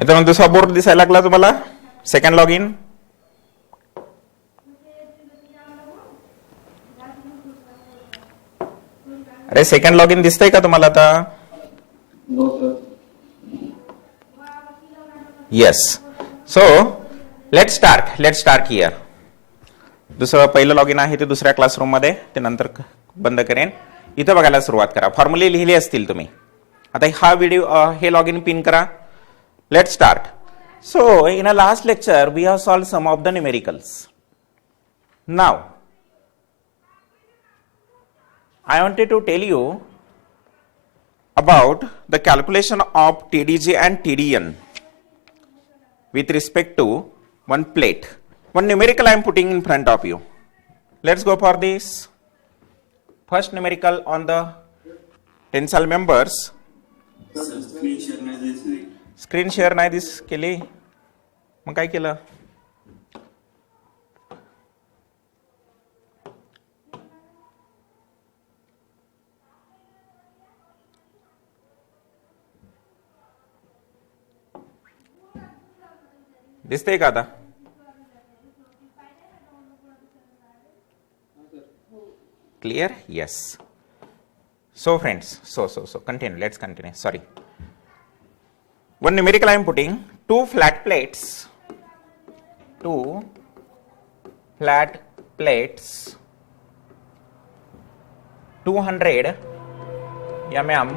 मित्रांनो दुसरा बोर्ड दिसायला लागला तुम्हाला, सेकंड लॉग इन. अरे सेकंड लॉग इन दिसतंय का तुम्हाला आता? Yes. So let start here. दुसरं पहिलं लॉग इन आहे ते दुसऱ्या क्लासरूम मध्ये, ते नंतर बंद करेन. इथं बघायला सुरुवात करा. फॉर्म्युले लिहिले असतील तुम्ही. आता हा व्हिडिओ हे लॉग इन पिन करा. Let's start. So, in a last lecture, we have solved some of the numericals. Now, I wanted to tell you about the calculation of TDJ and TDN with respect to one plate. One numerical I am putting in front of you. Let's go for this. First numerical on the tensile members. Screen share नाही केली, मग काय केलं? दिसतंय का आता? Clear? Yes. So friends, so continue. Let's continue. Sorry. One numerical I am putting, two flat plates, 200 mm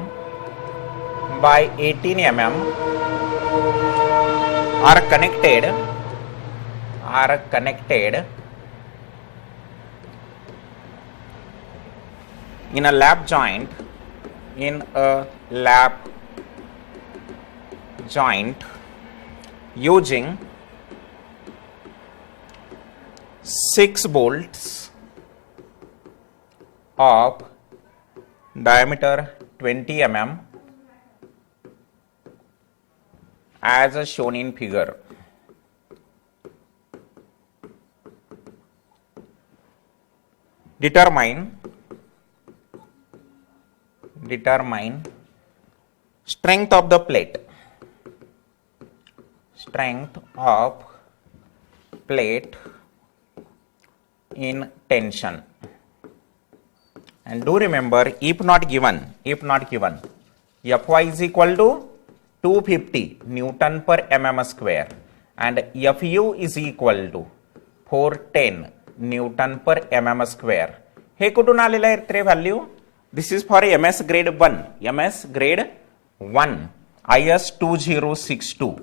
by 18 mm are connected in a lap joint using 6 bolts of diameter 20 mm as shown in figure. Determine strength of the plate. Strength of plate in tension. And do remember, if not given, Fy is equal to 250 Newton per mm square and Fu is equal to 410 Newton per mm square. हे कुठून आलेलं आहे रे value? This is for MS grade 1 IS 2062.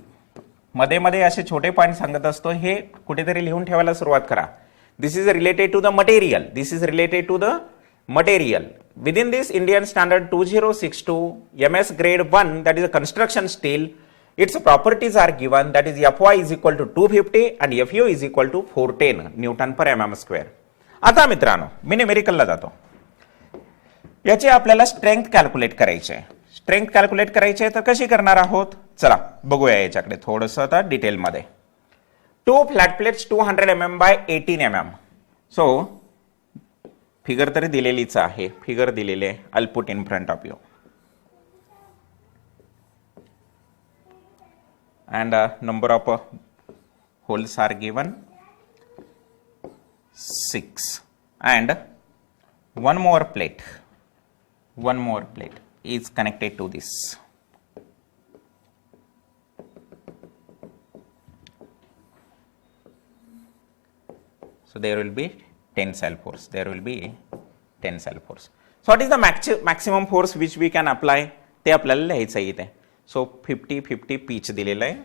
मध्ये असे छोटे point सांगत असतो, हे कुठेतरी लिहून ठेवायला सुरुवात करा. This is related to the material. Within this Indian standard 2062 MS grade 1, that is a construction steel, its properties are given, that is Fy is equal to 250 and Fu is equal to 410 Newton per mm square. आता मित्रांनो, मी न्यूमेरिकलला जातो. याची आपल्याला strength calculate करायची आहे. Strength calculate करायची आहे तर कशी करणार आहोत? चला बघूया याच्याकडे थोडंसं आता डिटेलमध्ये. 2 flat plates 200 mm by 18 mm. So figure तरी दिलेलीच आहे, फिगर दिलेले, I'll put in front of you. And number of holes are given 6 and one more plate is connected to this. So there will be tensile force. So what is the maximum force which we can apply? ते आपल्याला लिहायचं आहे इथे. So 50 pitch दिलेलं आहे.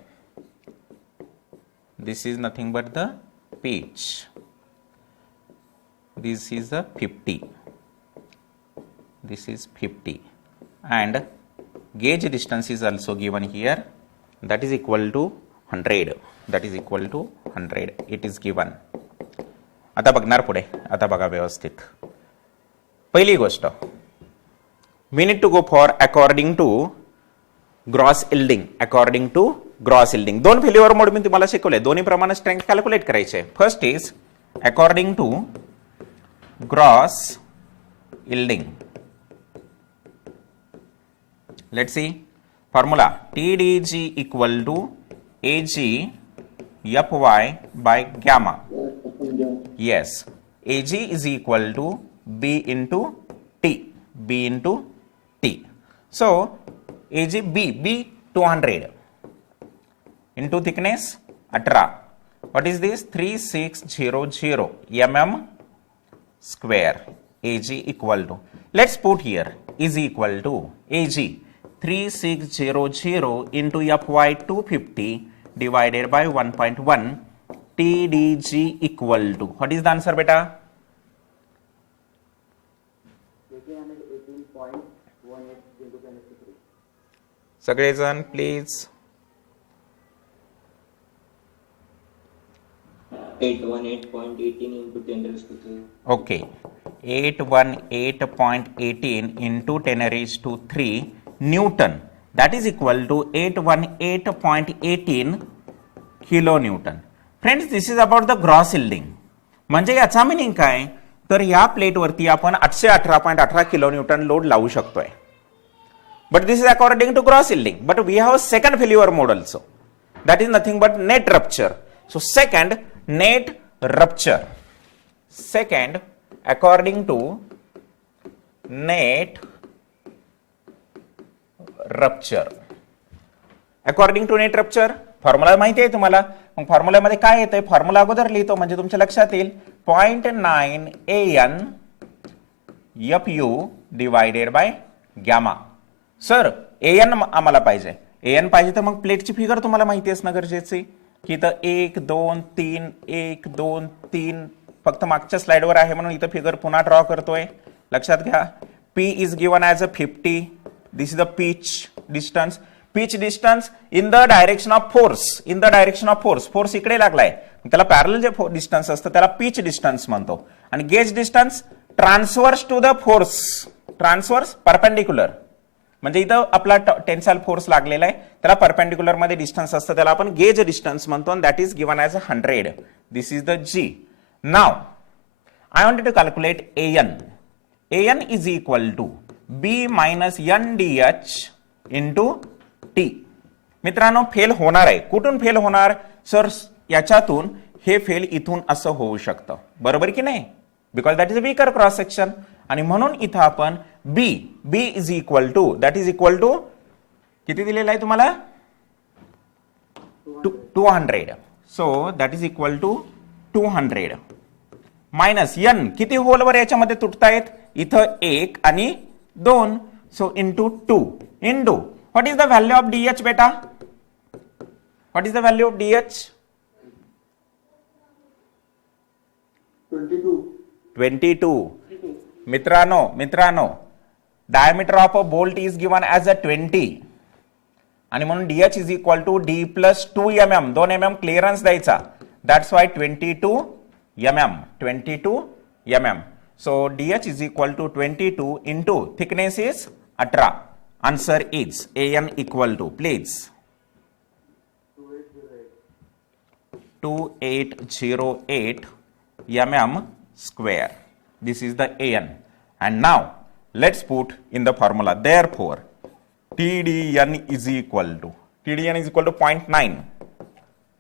This is nothing but the pitch. This is the 50. This is 50 and gauge distance is also given here, that is equal to 100. It is given. आता बघणार पुढे. आता बघा व्यवस्थित. पहिली गोष्ट, we need to go for according to gross yielding. दोन failure mode मी तुम्हाला शिकवले, दोन्ही प्रमाणे स्ट्रेंथ कॅल्क्युलेट करायचे. First is according to gross yielding. Let's see formula. TDG equal to AG Fy by gamma. Yes, AG is equal to B into T. B into T. So AG B 200 into thickness 18. What is this? 3600 mm square. AG equal to, let's put here, is equal to AG 3600 into Fy 250 divided by 1.1 TDG equal to, what is the answer beta? Sagrejan, please. 818.18 into 10 raised to 3. Okay, 818.18 into 10 raised to 3 Newton. That is equal to 818.18 kilonewton. Friends, this is about the gross yielding. म्हणजे याचा meaning काय, तर या प्लेटवरती आपण 818.18 kilonewton load लावू शकतोय. But this is according to gross yielding. But we have a second failure mode also. That is nothing but net rupture. So second, net rupture. Second, according to net rupture. According to net rupture, formula माहिती आहे तुम्हाला. मग फॉर्म्युल्यामध्ये काय येतंय, formula अगोदर लिहितो म्हणजे तुमच्या लक्षात येईल. 0.9 AN FU divided by gamma. Sir AN आम्हाला पाहिजे. AN पाहिजे तर मग प्लेटची फिगर तुम्हाला माहिती असणं गरजेची की इथं 1 2 3 1 2 3 फक्त मागच्या स्लाइडवर आहे म्हणून इथं फिगर पुन्हा ड्रॉ करतोय. लक्षात घ्या, P is given as a 50. This is the pitch distance. Pitch distance in the direction of force. In the direction of force. Force इकडे लागलाय, त्याला पॅरलल जे डिस्टन्स असतं त्याला पिच डिस्टन्स म्हणतो. आणि gauge distance transverse to the force. Transverse perpendicular म्हणजे इथं आपला टेन्साइल फोर्स लागलेला आहे, त्याला परपेंडिक्युलर मध्ये डिस्टन्स असतं, त्याला आपण गेज डिस्टन्स म्हणतो. आणि that is given as a 100. This is the G. Now I wanted to calculate AN. AN is equal to B minus NDH into T. मित्रांनो, फेल होणार आहे. कुठून फेल होणार सर? याच्यातून हे फेल इथून असं होऊ शकतं, बरोबर की नाही? Because that is a weaker cross section. आणि म्हणून इथं आपण B is equal to, that is equal to किती दिलेलं आहे तुम्हाला? 200. So that is equal to 200 minus N. किती होलवर याच्यामध्ये तुटतायत? इथं 1 आणि 2. So into 2 into what is the value of DH beta? What is the value of DH? 22. मित्रांनो diameter of a bolt is given as a 20 आणि म्हणून DH is equal to D plus 2 mm. 2 mm clearance द्यायचा. That's why 22 mm. So DH is equal to 22 into thickness is 18. Answer is AN equal to, please, 2808 mm square. This is the AN. And now let's put in the formula. Therefore TDN is equal to 0.9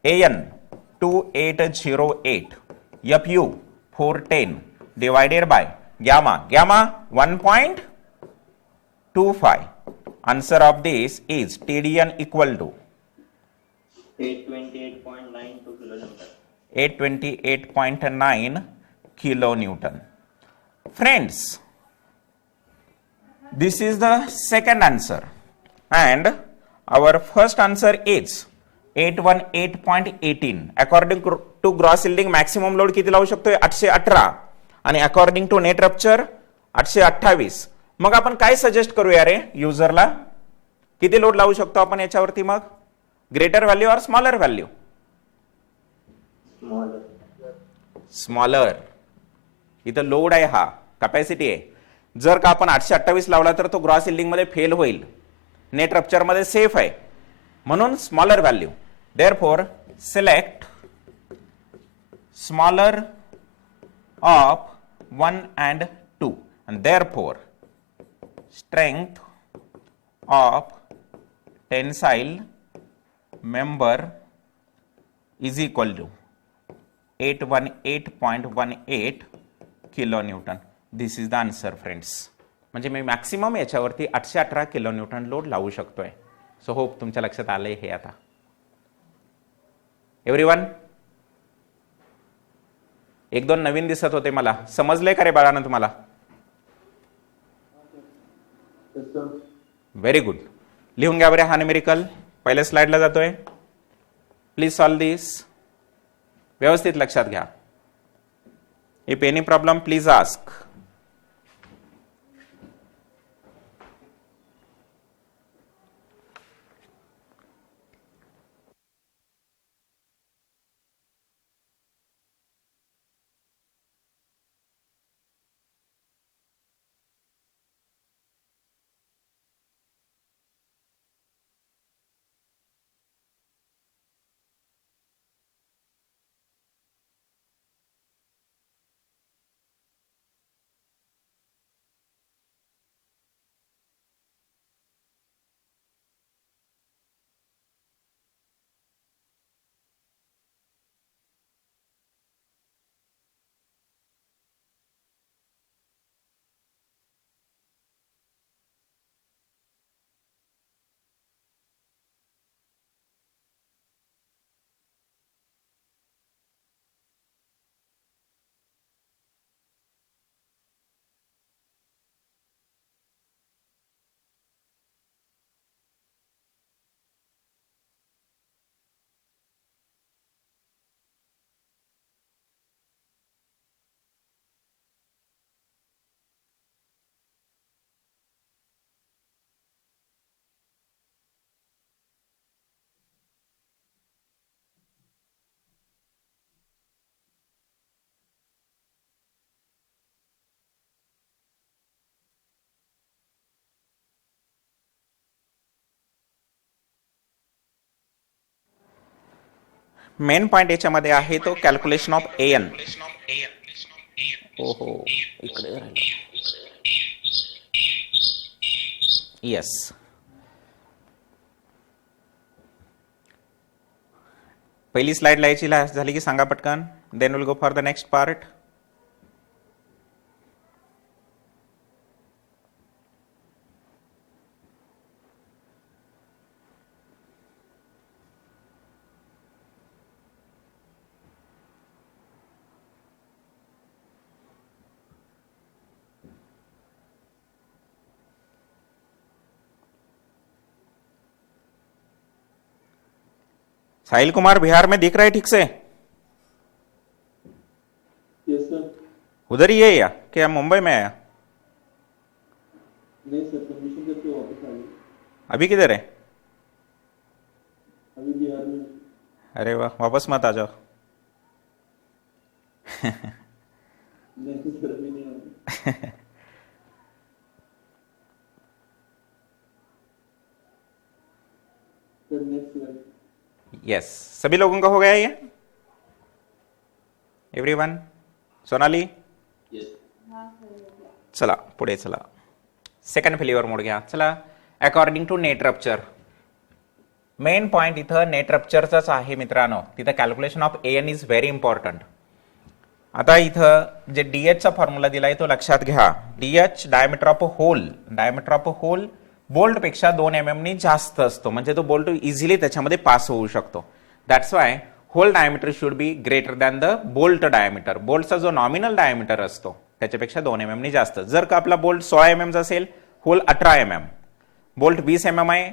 AN 2808 FU 410 divided by gamma 1.25. Answer of this is TDN equal to 828.92 kilonewton. 828.9 kilonewton. Friends, this is the second answer and our first answer is 818.18. According to gross yielding maximum load किती लावू शकतोय? 818. आणि according to net rupture 828. मग आपण काय suggest करूया रे युजरला? किती लोड लावू शकतो आपण याच्यावरती? मग ग्रेटर व्हॅल्यू और स्मॉलर व्हॅल्यू? स्मॉलर. इथं लोड आहे, हा कॅपॅसिटी आहे. जर का आपण 828 लावला तर तो ग्रॉस यील्डिंग मध्ये फेल होईल, नेट रप्चर मध्ये सेफ आहे, म्हणून smaller value. Therefore select smaller of 1 and 2 and therefore strength of tensile member is equal to 818.18 kilonewton. This is the answer friends. म्हणजे मी मॅक्सिमम याच्यावरती 818 किलो न्यूटन लोड लावू शकतोय. So hope तुमच्या लक्षात आलंय हे आता. एव्हरीवन, एक दोन नवीन दिसत होते मला. समजलंय का रे बाळानं तुम्हाला? Very good. लिहून घ्या बरे हा न्यूमेरिकल. पहिल्या स्लाइडला जातोय. प्लीज सॉल्व दिस. व्यवस्थित लक्षात घ्या. If any problem please ask. Main point याच्यामध्ये आहे तो कॅल्क्युलेशन ऑफ एन. ओहो, इकडे येस. पहिली स्लाइड लिहायची झाली की सांगा पटकन. Then will go for the next part. Sahil Kumar Bihar में दिख रहा है ठीक से? Yes sir. उधर ही है या क्या मुंबई में आया? नहीं सर, परमिशन करके वापस आ गए. अभी किधर है? अभी बिहार में. अरे वाह, वापस मत आ जाओ. नहीं सर, अभी नहीं आ रहे. Sir next slide. यस, सभी लोगों का हो गया ये? एवरीवन? सोनाली? Yes. चला पुढे चला. सेकंड फेल्युअर मोड घ्या. चला, according to net rupture. Main point इथं नेट रप्चरचाच आहे मित्रांनो. तिथं calculation of N is very important. आता इथं जे डीएचचा फॉर्म्युला दिलाय तो लक्षात घ्या. DH diameter of hole. Diameter of hole bolt पेक्षा 2 mm नी जास्त असतो. म्हणजे तो बोल्ट इझिली त्याच्यामध्ये पास होऊ शकतो. That's why hole diameter should be greater than the bolt diameter. बोल्टचा जो नॉमिनल डायमीटर असतो त्याच्यापेक्षा 2 mm नी जास्त. जर का आपला बोल्ट 16 mm असेल, होल 18 mm. बोल्ट 20 mm आहे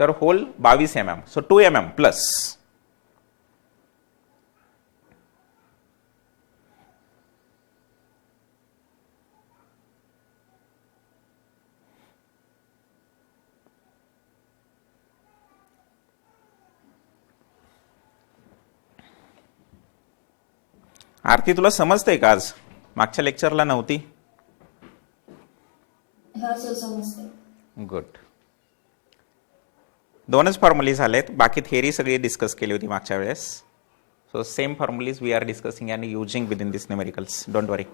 तर hole 22 mm. So 2 mm plus. Aarti तुला समजतंय का? आज मागच्या लेक्चरला नव्हती. हा सर, समजते. गुड. 2च फॉर्म्युली झालेत. बाकी थिअरी सगळी डिस्कस केली होती मागच्या वेळेस. So same formulae we are discussing and using within this numericals. Don't worry.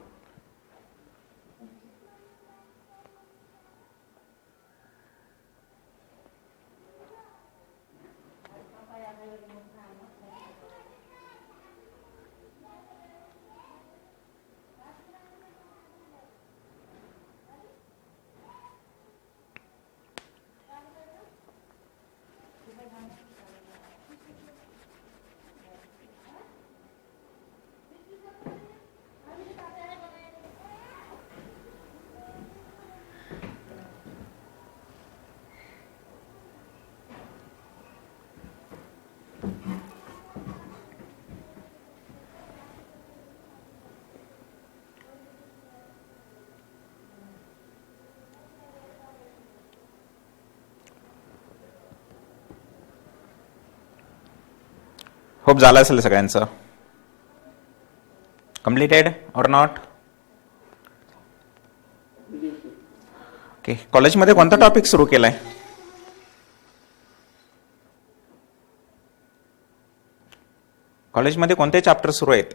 Hope झालं असेल सगळ्यांचं. Completed or not? ओके, कॉलेजमध्ये कोणता टॉपिक सुरू केलाय? कॉलेजमध्ये कोणते चॅप्टर सुरू आहेत?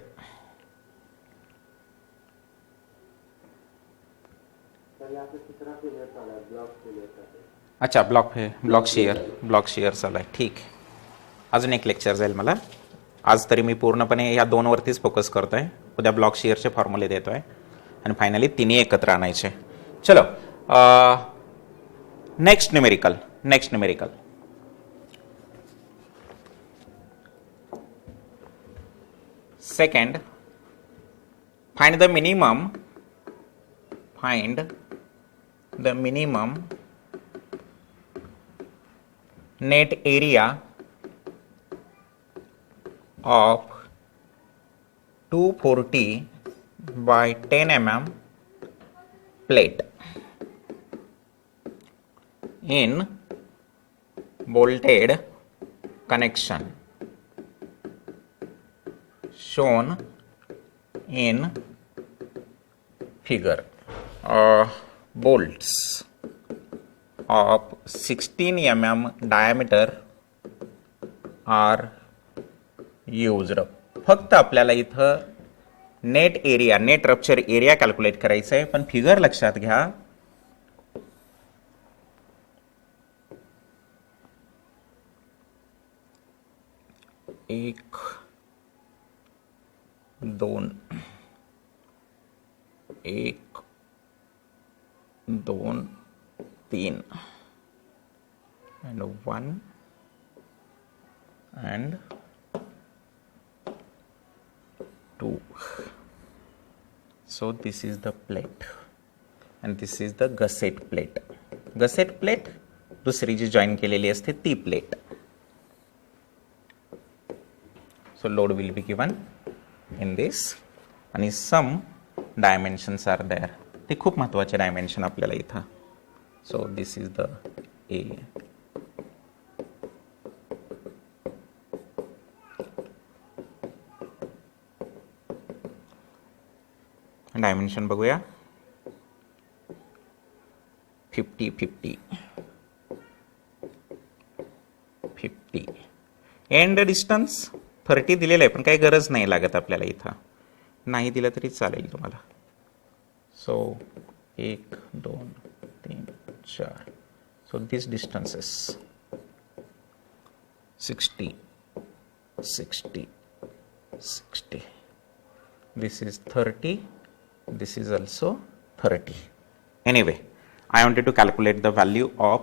अच्छा, ब्लॉक शेअर चालू आहे. ठीक, अजून एक लेक्चर जाईल मला. आज तरी मी पूर्णपणे या 2 वरतीच फोकस करतोय. उद्या ब्लॉक शेअरचे फॉर्म्युले देतोय आणि फायनली तिन्ही एकत्र आणायचे. चलो, next numerical. Second, find the minimum net area of 240 by 10 mm plate in bolted connection shown in figure. Bolts of 16 mm diameter are used. फक्त आपल्याला इथं नेट रप्चर एरिया कॅल्क्युलेट करायचं आहे, पण फिगर लक्षात घ्या. एक 2 3 and 1 and 2. So this is the plate and this is the gusset plate. Gusset plate दुसरी जी जॉइन केलेली असते ती plate. So load will be given in this आणि some dimensions are there. ते खूप महत्वाचे डायमेन्शन आपल्याला इथं. So this is the A. Dimension बघूया. 50 एंड डिस्टन्स 30 दिलेलं आहे, पण काही गरज नाही लागत आपल्याला इथं. नाही दिलं तरी चालेल तुम्हाला. So 1 2 3 4. So this distances 60. This is 30. This is also 30. Anyway, I wanted to calculate the value of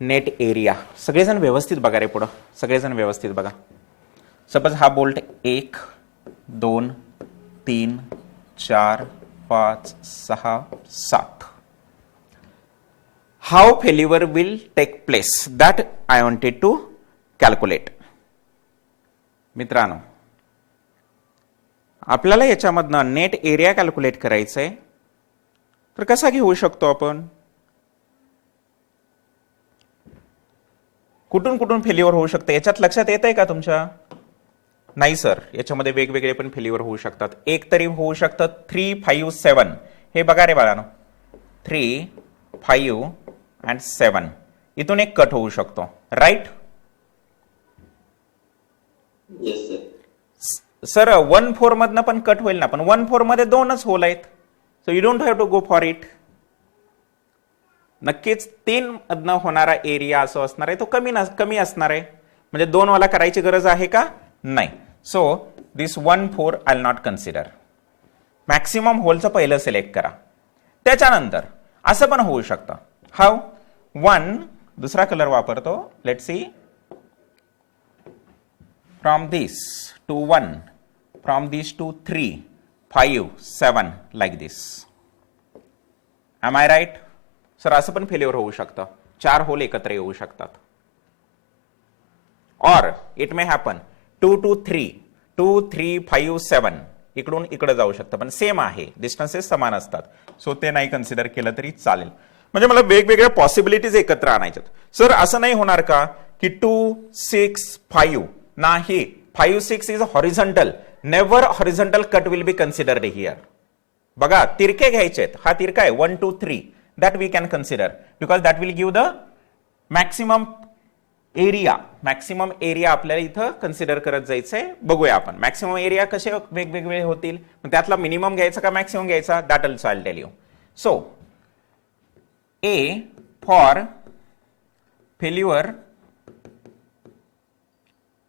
net area. सगळेजण व्यवस्थित बघा रे, पुढं सगळेजण व्यवस्थित बघा. सपोज हा bolt 1 2 3 4 5 6 7. How failure will take place that I wanted to calculate. मित्रांनो, आपल्याला याच्यामधनं नेट एरिया कॅल्क्युलेट करायचं आहे, तर कसा घेऊ शकतो आपण? कुठून कुठून फेल्युअर होऊ शकतं याच्यात लक्षात येत आहे का तुमच्या? नाही सर, याच्यामध्ये वेगवेगळे पण फेल्युअर होऊ शकतात. एक तरी होऊ शकतं 3 5 7. हे बघा रे बाळानो, 3 5 and 7. इथून एक कट होऊ शकतो, राईट? येस सर 1/4 मधनं पण कट होईल ना, पण 1/4 मध्ये 2च होल आहेत. So you don't have to go for it. नक्कीच 3 मधनं होणारा एरिया असं असणार आहे, तो कमी असणार आहे. म्हणजे 2 वाला करायची गरज आहे का? नाही. So this 1/4 I will not consider. Maximum होलचं पहिलं सिलेक्ट करा. त्याच्यानंतर असं पण होऊ शकतं. हाऊ? 1 दुसरा कलर वापरतो. Let see. From this to 1, from this to 3 5 7 like this. Am I right? Sir असं पण फेल्युअर होऊ शकतं, 4 होल एकत्र येऊ शकतात. ऑर इट मे हॅपन 2 2 3 2 3 5 7 इकडून इकडे जाऊ शकतं, पण सेम आहे, डिस्टन्सेस समान असतात. सो ते नाही कन्सिडर केलं तरी चालेल. म्हणजे मला वेगवेगळ्या पॉसिबिलिटीज एकत्र आणायच्यात. सर असं नाही होणार का की 2 6 5 नाही, 5 6 is horizontal, never horizontal cut will be considered here. बघा तिरके घ्यायचे आहेत, हा तिरका आहे 1 2 3, that we can consider because that will give the maximum area. Maximum area आपल्याला इथं कन्सिडर करत जायचंय. बघूया आपण मॅक्सिमम एरिया कसे वेगवेगळे होतील, त्यातला मिनिमम घ्यायचा का मॅक्सिमम घ्यायचा, that also I will tell you. So a for failure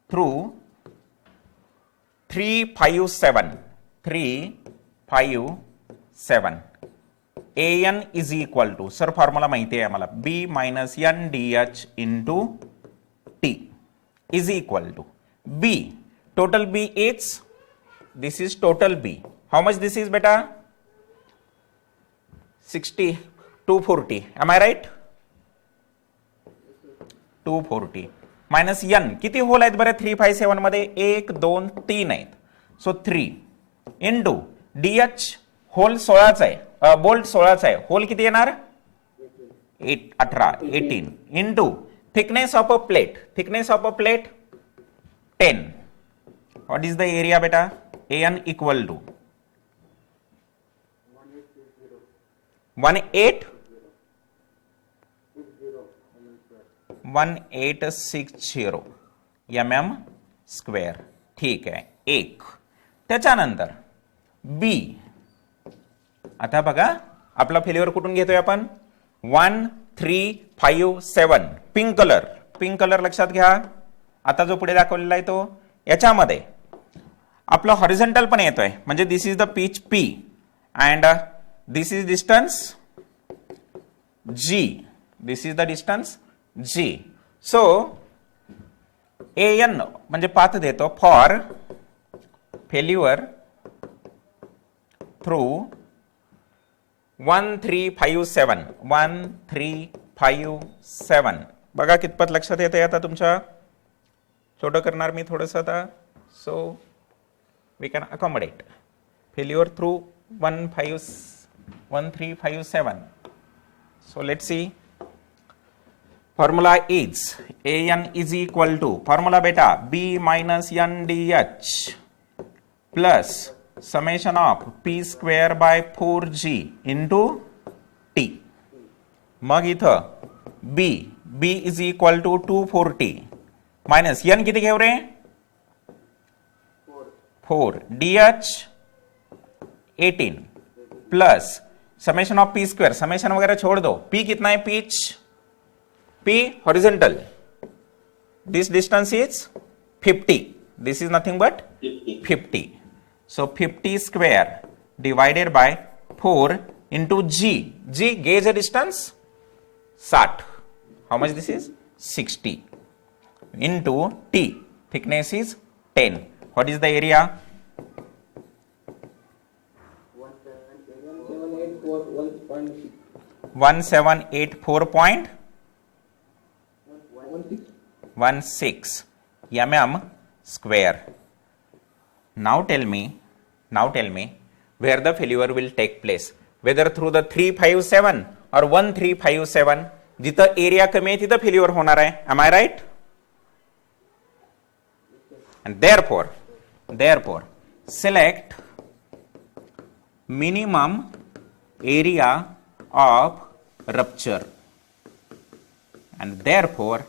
through 3 5 7 3 5 7 an is equal to, sir formula माहिती आहे आम्हाला, b minus n dh into t is equal to b. Total b is, this is total b. How much this is beta? 60 240. Am I right? 240 minus n, किती hole आहेत बरं 3 5 7 मध्ये, 1 2 3 आहेत. So 3 into dh, hole 16च आहे, bolt 16च आहे, hole किती येणार 18 into thickness of a plate, thickness of a plate 10. What is the area beta? an equal to 1860 mm square. ठीक आहे, एक. त्याच्यानंतर बी. आता बघा आपला फेल्युअर कुठून घेतोय आपण, 1 3 5 7, पिंक कलर, पिंक कलर लक्षात घ्या. आता जो पुढे दाखवलेला आहे तो, याच्यामध्ये आपला हॉरिझॉन्टल पण येतोय, म्हणजे this is the pitch P and this is distance G, this is the distance G. So an म्हणजे पाथ देतो फॉर फेल्युअर थ्रू 1 3 5 7 1 3 5 7. बघा कितपत लक्षात येते आता तुमच्या, छोटं करणार मी थोडंसं आता. So we can accommodate failure through 1 3 5 7. So let's see. Formula is an is equal to, formula beta b minus n dh plus summation of p square by 4g into t. मग इथं b is equal to 240 minus n किती घेऊ रे 4 dh 18 plus summation of p square, summation वगैरह छोड़ दो, p कितना है pitch, P horizontal, this distance is 50, this is nothing but 50. So 50 square divided by 4 into g, gauge distance 60. How much this is 60 into t, thickness is 10. What is the area? 1784.16 mm square. Now tell me where the failure will take place, whether through the 357 or 1357. जिथं area कमी आहे तिथं failure होणार आहे. am I right? And therefore select minimum area of rupture, and therefore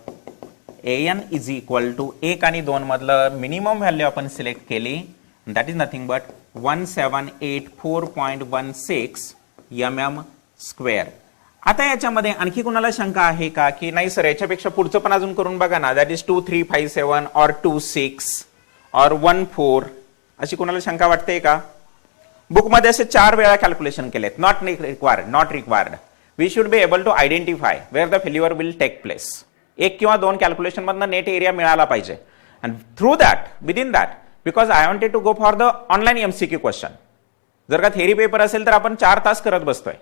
an is equal to 1 आणि 2 मधलं minimum value आपण select केली, that is nothing but 1784.16 mm square. आता याच्यामध्ये आणखी कुणाला शंका आहे का की नाही सर याच्यापेक्षा पुढचं पण अजून करून बघा ना, दॅट इज 2 3 5 7 और 2 6 और 1 4, अशी कुणाला शंका वाटते का? बुकमध्ये असे 4 वेळा कॅल्क्युलेशन केलेत. Not required. We should be able to identify where the failure will take place. 1 किंवा 2 कॅल्क्युलेशन मधनं नेट एरिया मिळाला पाहिजे. And through that, within that, because I wanted to go for the online MCQ question. जर का theory paper असेल तर आपण 4 तास करत बसतोय,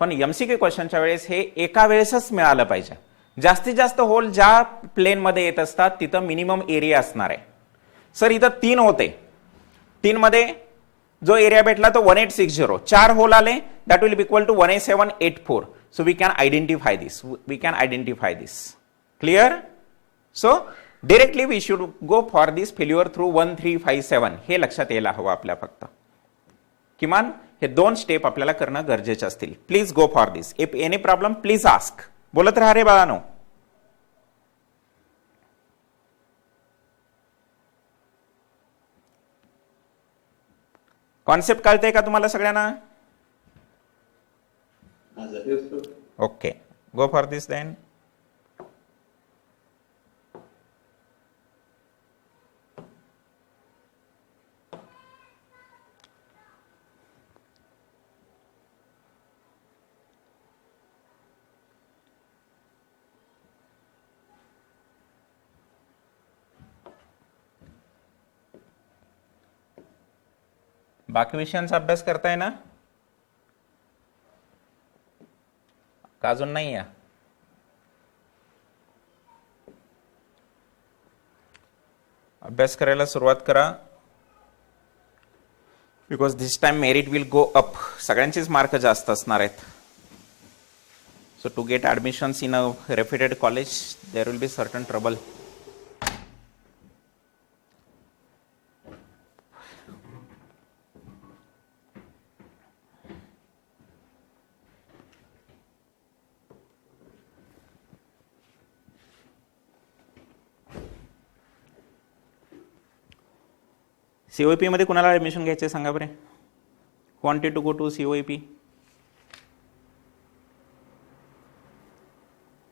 पण एमसीक्यू क्वेश्चनच्या वेळेस हे एका वेळेसच मिळालं पाहिजे. जास्तीत जास्त होल ज्या प्लेन मध्ये येत असतात तिथं मिनिमम एरिया असणार आहे. सर इथं 3 होते, 3 मध्ये जो एरिया भेटला तो 1860, 4 होल आले, that will be equal to 18784. So we can identify this, Clear? So directly we should go for this failure through 1357 हे लक्षात यायला हवं आपल्या फक्त. किमान हे 2 स्टेप आपल्याला करणं गरजेचे असतील. Please go for this. If any problem please ask. बोलत राहा रे बाळानो. कॉन्सेप्ट कळते का तुम्हाला सगळ्यांना? हाँ sir. Yes, sir. Okay, go for this then. बाकी विषयांचा अभ्यास करताय ना? का अजून नाही या? अभ्यास करायला सुरुवात करा. Because this time merit will go up. सगळ्यांचेच मार्क जास्त असणार आहेत. So to get admissions in a reputed college there will be certain trouble. COP मध्ये कुणाला ऍडमिशन घ्यायचे सांगा बरे. Wanted to go to COP?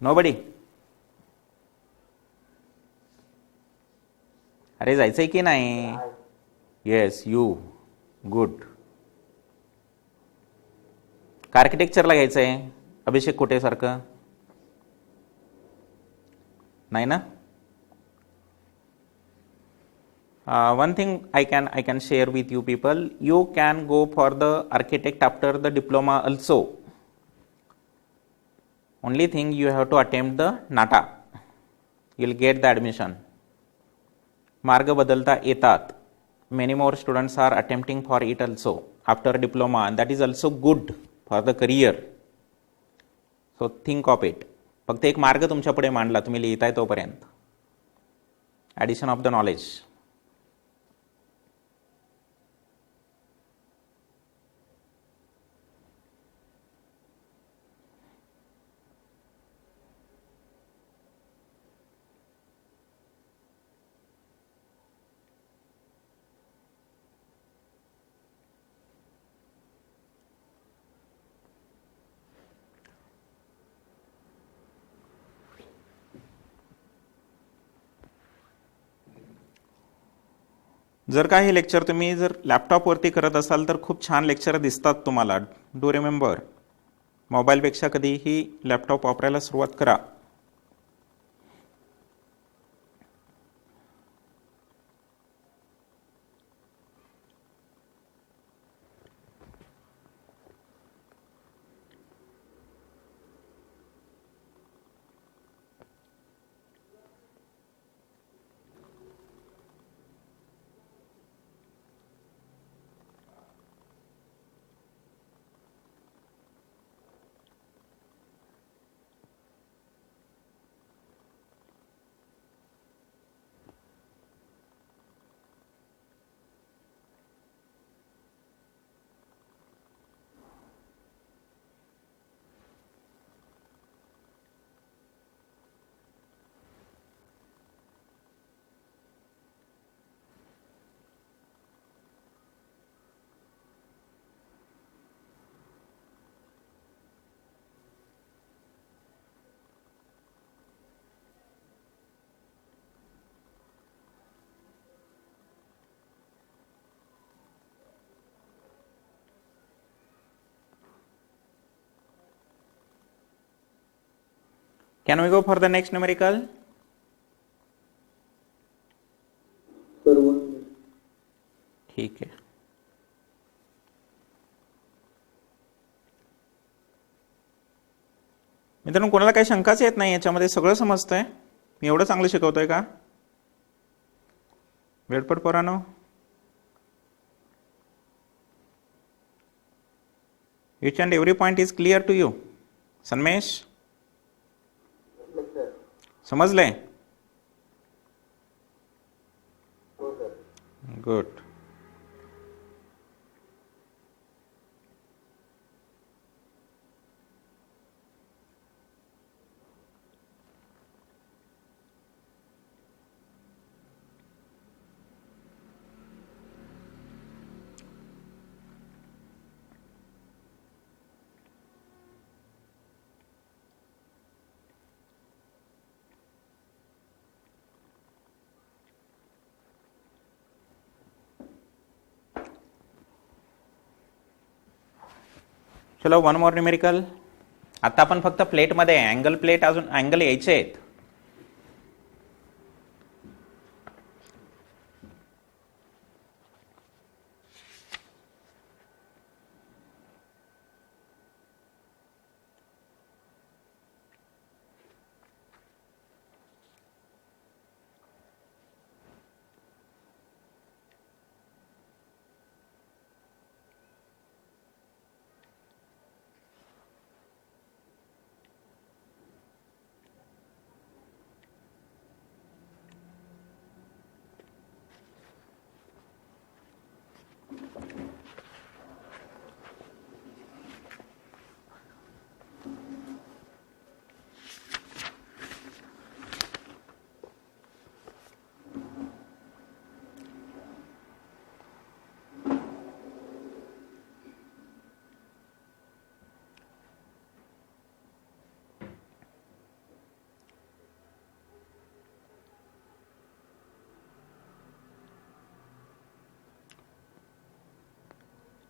Nobody? अरे जायचंय की नाही? Yes you. गुड. आर्किटेक्चरला घ्यायचंय अभिषेक कोटे सारखं? नाही ना? One thing I can share with you people, you can go for the architect after the diploma also. Only thing you have to attempt the NATA. You'll get the admission. मार्ग बदलता येतात. Many more students are attempting for it also after diploma, and that is also good for the career. So think of it. फक्त एक मार्ग तुमच्या पुढे मांडला, तुम्ही लिहिताय तोपर्यंत. Addition of the knowledge. जर का हे लेक्चर तुम्ही जर लॅपटॉपवरती करत असाल तर खूप छान लेक्चर दिसतात तुम्हाला. डू रिमेंबर, मोबाईलपेक्षा कधीही लॅपटॉप वापरायला सुरुवात करा. Can we go for the next numerical? Sir, 1 minute. ठीक आहे. मित्रांनो, कोणाला काही शंकाच येत नाही याच्यामध्ये? सगळं समजतंय? मी एवढं चांगलं शिकवतोय का? वेळपट पोरांनो. Each and every point is clear to you. सन्मेश, समजले? Good. चलो वन मोर न्यूमेरिकल. आता आपण फक्त प्लेटमध्ये अँगल प्लेट अजून अँगल यायचे आहेत.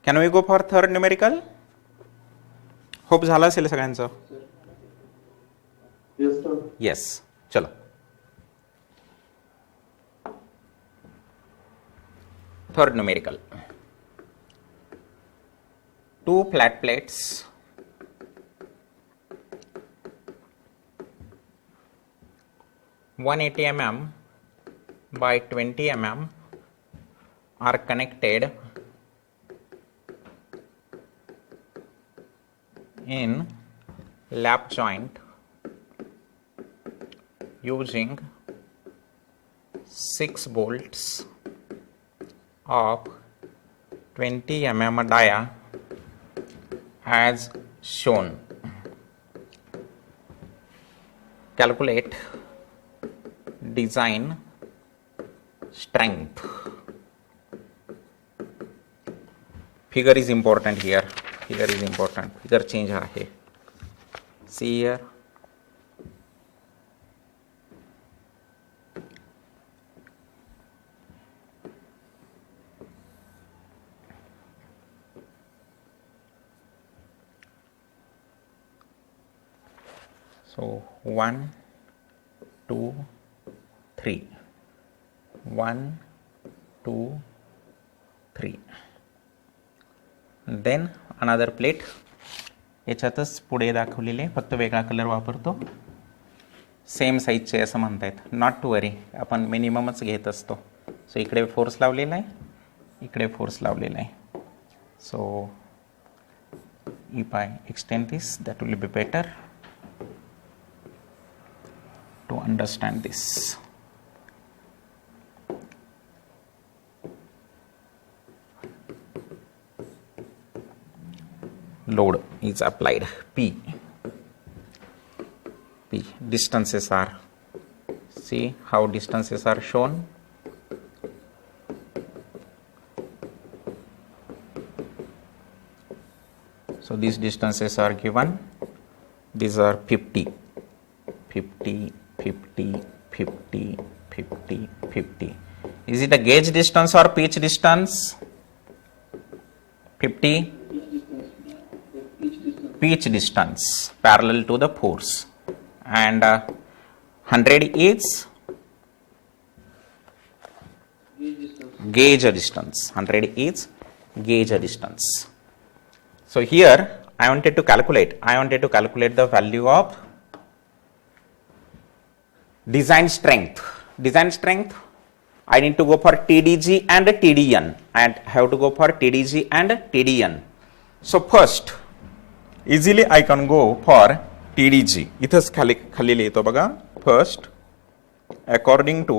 Can we go for third numerical? Hope झालं असेल सगळ्यांचं. Yes, sir. येस. चलो third numerical. 2 flat plates, 180 mm by 20 mm are connected in lap joint using 6 bolts of 20 mm dia as shown. Calculate design strength. Figure is important here. Figure is important. Figure change आहे. See here. So 1, 2, 3. 1, 2, 3. Then another plate. याच्यातच पुढे दाखवलेले, फक्त वेगळा colour वापरतो. Same साईजचे असं म्हणतायत. नॉट टू वरी, आपण मिनिममच घेत असतो. सो इकडे फोर्स लावलेला आहे, इकडे फोर्स लावलेला आहे. So if I extend this, that will be better to understand this. Load is applied. P. Distances are. See how distances are shown. So these distances are given. These are 50. 50. 50, 50, 50, 50. Is it a gauge distance or pitch distance? 50? Pitch distance parallel to the force. And 100 is gauge distance. 100 is gauge distance. So here I wanted to calculate the value of design strength. Design strength, I need to go for TDG and TDN. I have to go for TDG and TDN. So first, easily I can go for TDG. इथंच खाली लिहितो बघा. First, according to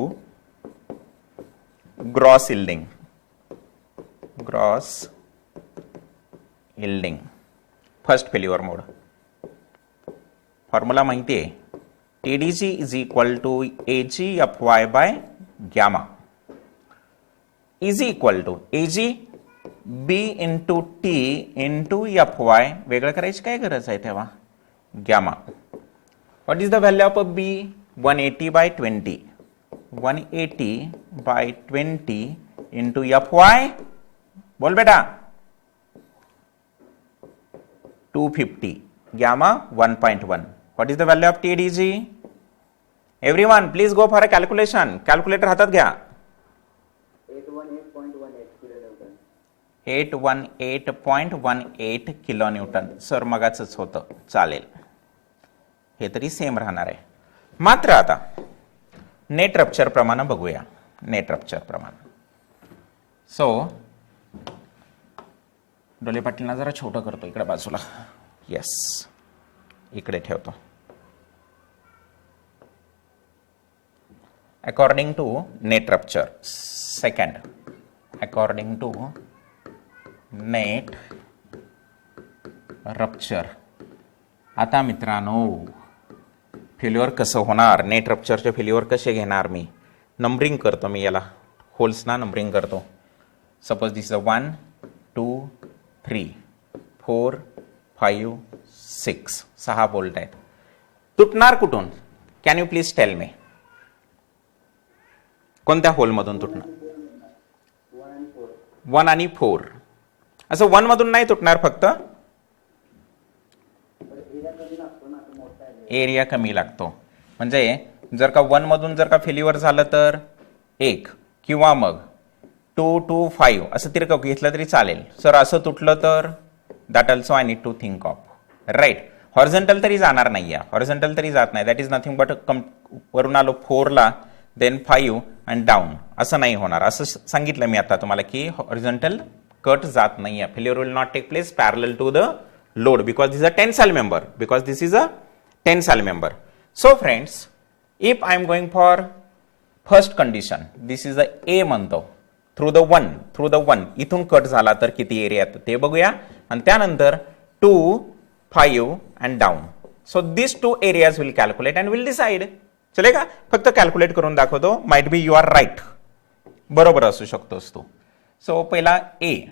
gross yielding, gross yielding first failure mode. Formula माहिती आहे, TDG is equal to AgFy by gamma is equal to AG B into T into Fy. वेगळं करायची काय गरज आहे तेव्हा, gamma. What is the value of B? 180 by 20. 180 by 20 into Fy. बोल बेटा. 250. Gamma 1.1. What is the value of TDG? Everyone, please go for a calculation. Calculator हातात घ्या. 818.18 किलो न्यूटन. सर मगाचच होतं, चालेल, हे तरी सेम राहणार आहे. मात्र आता नेट रप्चर प्रमाण बघूया. नेट रप्चर प्रमाण. सो डोले पाटीलना जरा छोटं करतो इकडे बाजूला. येस, इकडे ठेवतो. According to net rupture second, according to net rupture. आता मित्रांनो फेल्युअर कसं होणार, नेट रप्चरचे फेल्युअर कसे घेणार मी, नंबरिंग करतो मी याला, होल्सना नंबरिंग करतो. Suppose this is 1 2 3 4 5 6. 6 बोल्ट आहेत. तुटणार कुठून, can you please tell me, कोणत्या होलमधून तुटणार? 1 आणि 4. असं 1 मधून नाही तुटणार, फक्त एरिया कमी लागतो. म्हणजे जर का 1 मधून जर का फेल्युअर झालं तर 1 किंवा मग 2 to 5 असं तिरकं घेतलं तरी चालेल. सर असं तुटलं तर that also I need to think of, right. Horizontal तरी जाणार नाही, हॉरिझॉन्टल तरी जात नाही. दॅट इज नथिंग बट वरून आलो 4 ला, देन 5 अँड डाऊन, असं नाही होणार. असं सांगितलं मी आता तुम्हाला की हॉरिझॉन्टल कट जात नाही आहे. Failure will not take place parallel to the load because this is a tensile member, because this is a tensile member. So friends, if I am going for first condition, this is a A म्हणतो, through the one इथून cut झाला तर किती area ते बघूया. आणि त्यानंतर 2 5 and down. So this 2 areas will calculate and will decide. चलेगा, फक्त कॅल्क्युलेट करून दाखवतो. Might be you are right, बरोबर असू शकतोस तू. सो पहिला A.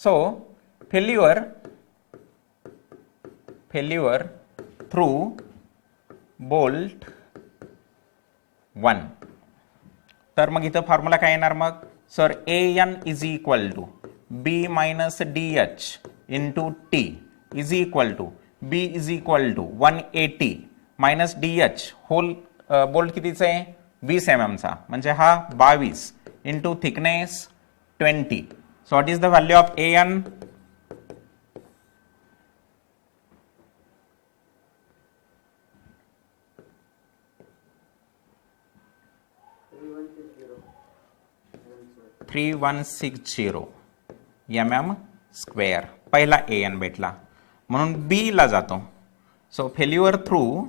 So failure through bolt 1. तर मग इथं फॉर्म्युला काय येणार मग, sir AN is equal to B minus DH into T is equal to B is equal to 180 minus DH hole bolt कितीचा आहे, 20 mm चा, म्हणजे हा 22 into thickness 20. So what is the value of AN? $3160 mm square. पहिला AN भेटला, म्हणून B ला जातो. सो फेल्युअर थ्रू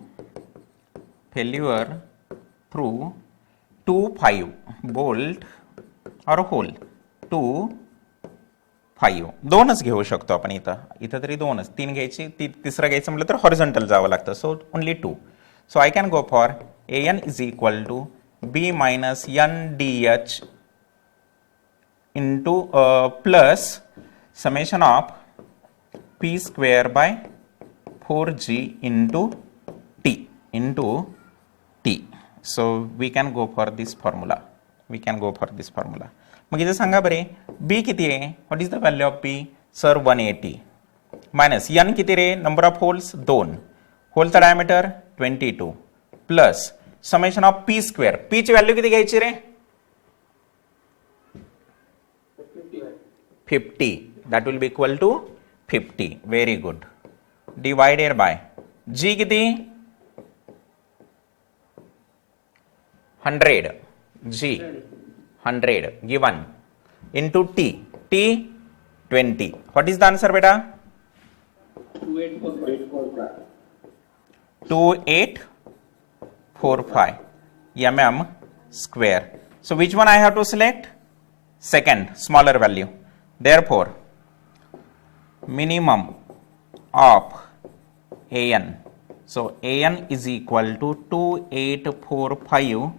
2 5 बोल्ट और होल 2 5 दोनच घेऊ शकतो आपण. इथं तरी दोनच, 3 घ्यायची, तिसरं घ्यायचं म्हटलं तर हॉरिझॉन्टल जावं लागतं. So only 2. So I can go for AN is equal to B minus NDH into plus summation of p square by 4g into t. So we can go for this formula. मग इथे सांगा बरे, b किती आहे, what is the value of b? sir 180 minus n किती रे, number of holes 2, होलचा diameter 22 plus summation of p square. p ची व्हॅल्यू किती घ्यायची रे, 50. that will be equal to 50. very good. divided by g किती, 100. g 100 given into t 20. what is the answer beta? 2845 mm square. so which one I have to select? Second, smaller value. Therefore, minimum of AN. So AN is equal to 2845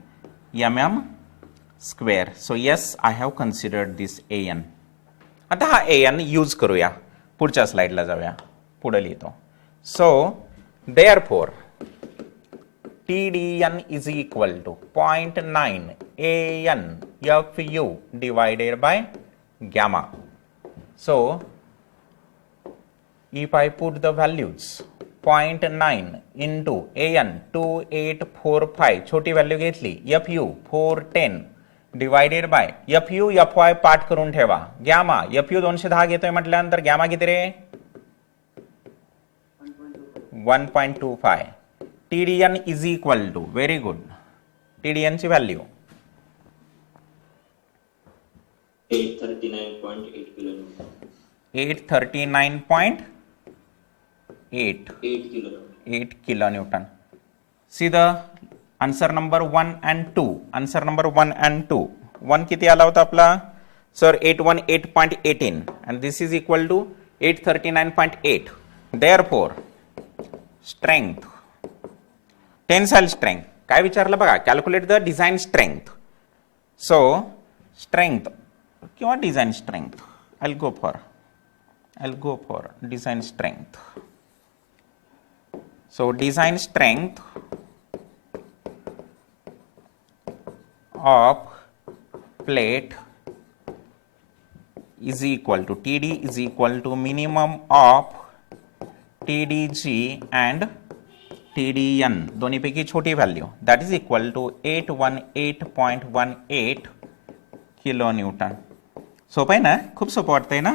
mm square. So yes, I have considered this AN. आता हा AN use करूया. पुढच्या स्लाइडला जाऊया. पुढे लिहितो. So therefore TDN is equal to 0.9 AN FU divided by gamma. So if I put the values 0.9 into AN 2845 छोटी value घेतली, FU 410 divided by FU FY पाठ करून ठेवा. गॅमा FU 210 घेतोय म्हटल्यानंतर गॅमा किती रे? 1.25. TDN is equal to, very good, TDN ची value 839.8 kilonewton. 839.8 kilonewton. See the answer number 1 and 2. Answer number 1 and 2. 1 किती आला होता आपला? Sir 818.18 and this is equal to 839.8. Therefore strength, tensile strength काय विचारलं बघा, calculate the design strength. So strength किंवा design strength, I'll go for design strength. So design strength of plate is equal to TD is equal to minimum of TDG and TDN दोन्हीपैकी छोटी value, that is equal to 818.18 kilonewton. सोपं आहे ना? खूप सोपं वाटतंय ना?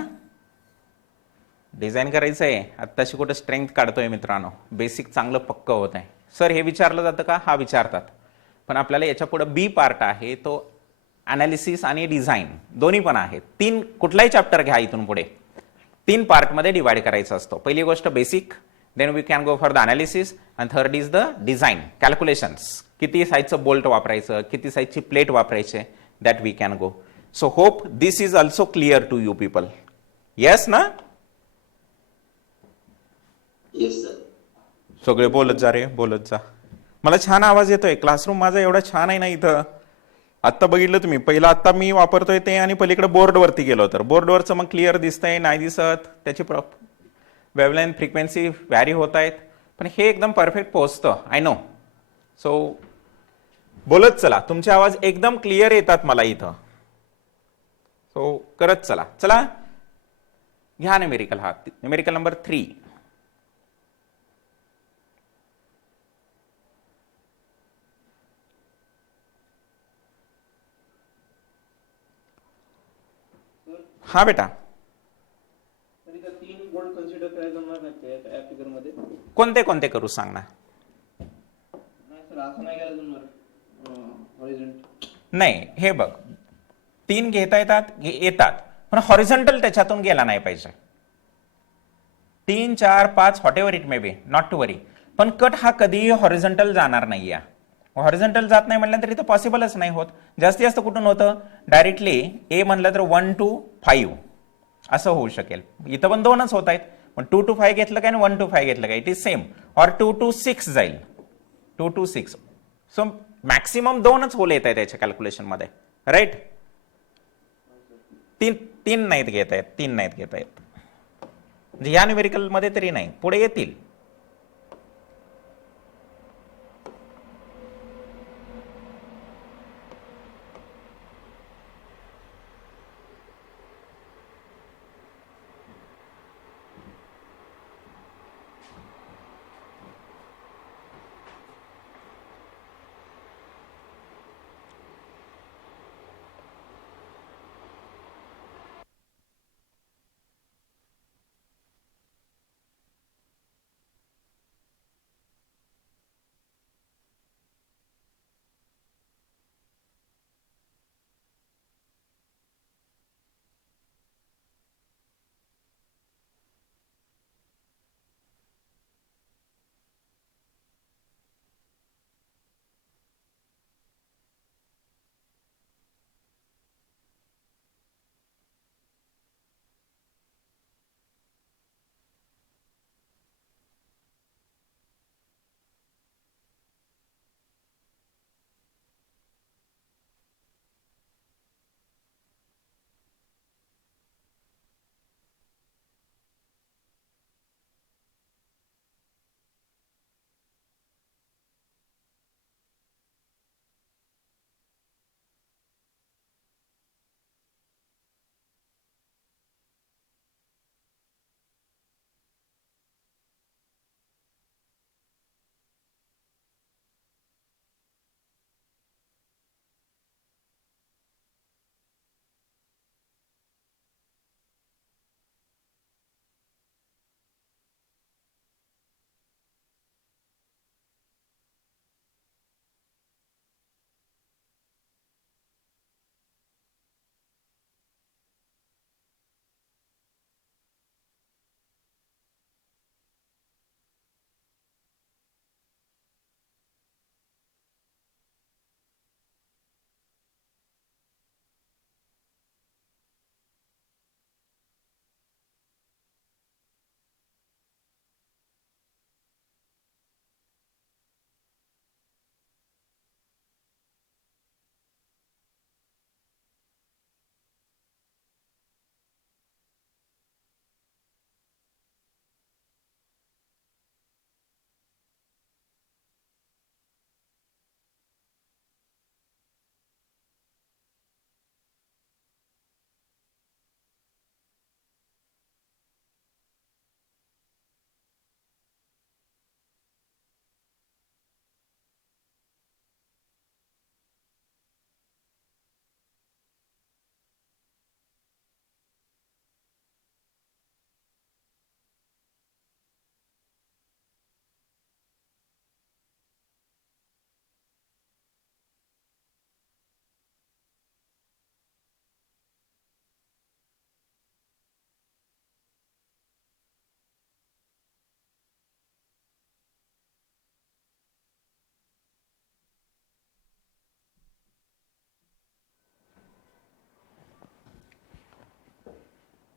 डिझाईन करायचं आहे. आत्ताशी कुठं स्ट्रेंथ काढतोय मित्रांनो, बेसिक चांगलं पक्क होत आहे. सर हे विचारलं जातं का? हा विचारतात, पण आपल्याला याच्या पुढे बी पार्ट आहे, तो अनालिसिस आणि डिझाईन दोन्ही पण आहे. तीन, कुठलाही चॅप्टर घ्या इथून पुढे 3 पार्टमध्ये डिवाइड करायचा असतो. पहिली गोष्ट basic, then we can go for the analysis, and third is the design calculations. किती साईजचं बोल्ट वापरायचं, किती साईजची प्लेट वापरायचे, that we can go. So hope this is also clear to you people. Yes ना? Yes sir. सगळे बोलत जा रे, बोलत जा. मला छान आवाज येतोय. क्लासरूम माझा एवढा छान आहे ना इथं. आत्ता बघितलं तुम्ही, पहिला आत्ता मी वापरतोय ते, आणि पलीकडे बोर्डवरती गेलो तर बोर्डवरचं मग क्लिअर दिसतंय, नाही दिसत, त्याची वेव्हलेंथ फ्रिक्वेन्सी व्हॅरी होत आहेत, पण हे एकदम परफेक्ट पोहोचतं. I know. सो बोलत चला, तुमचे आवाज एकदम क्लिअर येतात मला इथं. सो करत चला. चला घ्या न्यूमेरिकल. हा न्यूमेरिकल नंबर 3. हा बेटा, तीन बोल्ट कन्सिडर करायचं या फिगर मध्ये. कोणते कोणते करू सांग ना. नाही सर, असं नाही केलं जमणार. हॉरिझॉन्टल नाही, हे बघ, 3 घेता येतात, पण हॉरिझॉन्टल त्याच्यातून गेला नाही पाहिजे. 3, 4, 5 whatever it may be, not to worry. पण कट हा कधीही हॉरिझॉन्टल जाणार नाहीये. हॉरिझॉन्टल जात नाही म्हटल्यानंतर इथं पॉसिबलच नाही होत. जास्तीत जास्त कुठून होतं? डायरेक्टली ए म्हणलं तर 1 to 5 असं होऊ शकेल. इथं पण 2च होत आहेत, पण 2 to 5 घेतलं काय आणि 1 to 5 घेतलं काय, it is same. Or 2 to 6 जाईल, 2 to 6. सो मॅक्सिमम 2च होल येत आहेत त्याच्या कॅल्क्युलेशन मध्ये, राईट? 3 नाहीत घेता येत, 3 नाहीत घेता येत. म्हणजे या न्यूमेरिकल मध्ये तरी नाही, पुढे येतील.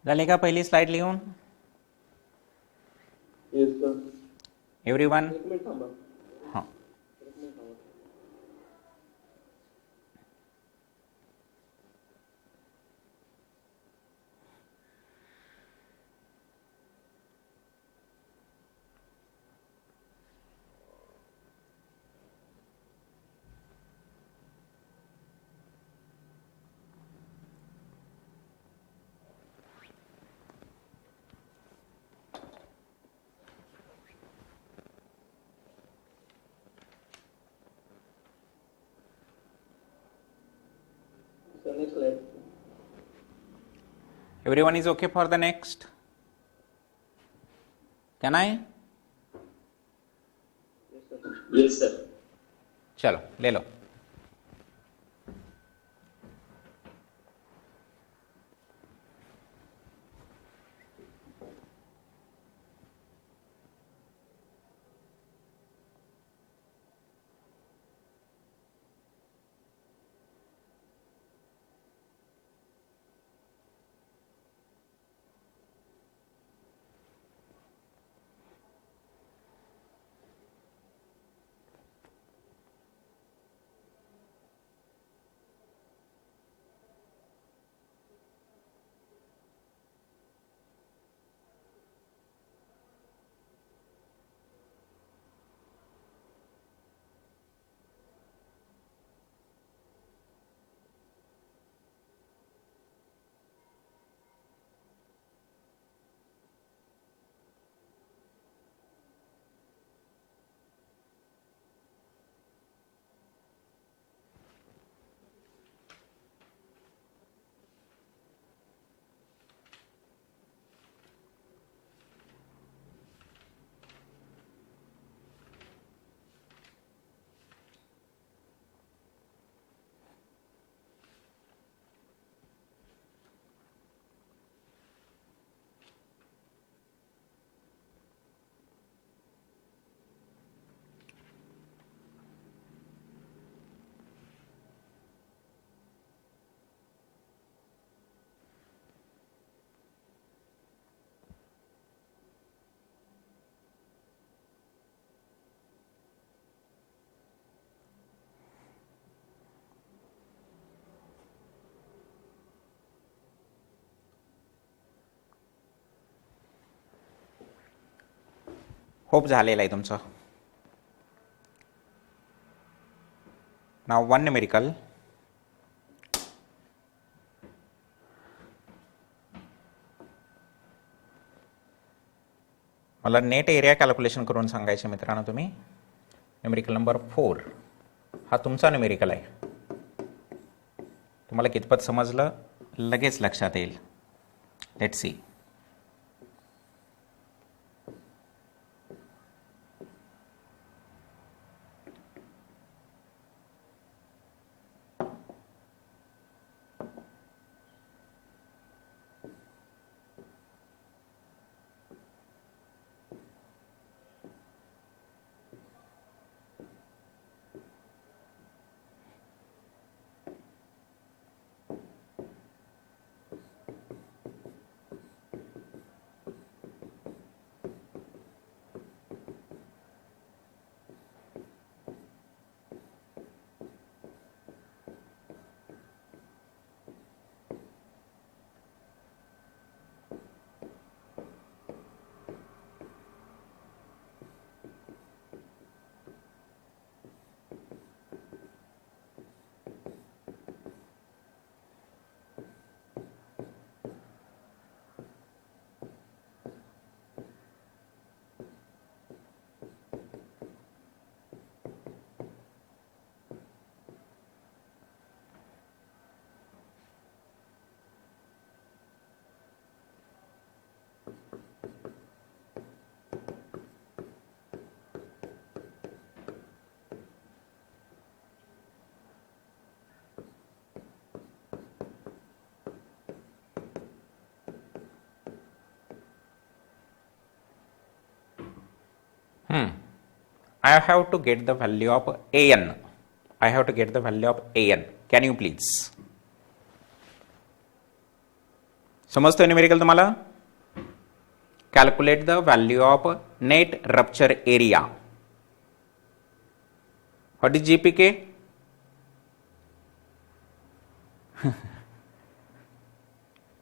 झाले का पहिली स्लाइड लिहून? Yes sir. एव्हरीवन? एक मिनिट थांबा. हां. Sir next slide. Everyone is okay for the next? Can I? Yes, sir. चलो ले लो. होप झालेलं आहे तुमचं. नाव 1 न्यूमेरिकल. मला नेट एरिया कॅल्क्युलेशन करून सांगायचे मित्रांनो तुम्ही. न्यूमेरिकल नंबर 4 हा तुमचा न्यूमेरिकल आहे. तुम्हाला कितपत समजलं लगेच लक्षात येईल. Let's see. I have to get the value of an. I have to get the value of an. Can you please? समजतोय न्यूमेरिकल तुम्हाला? Calculate the value of net rupture area. What is G P K?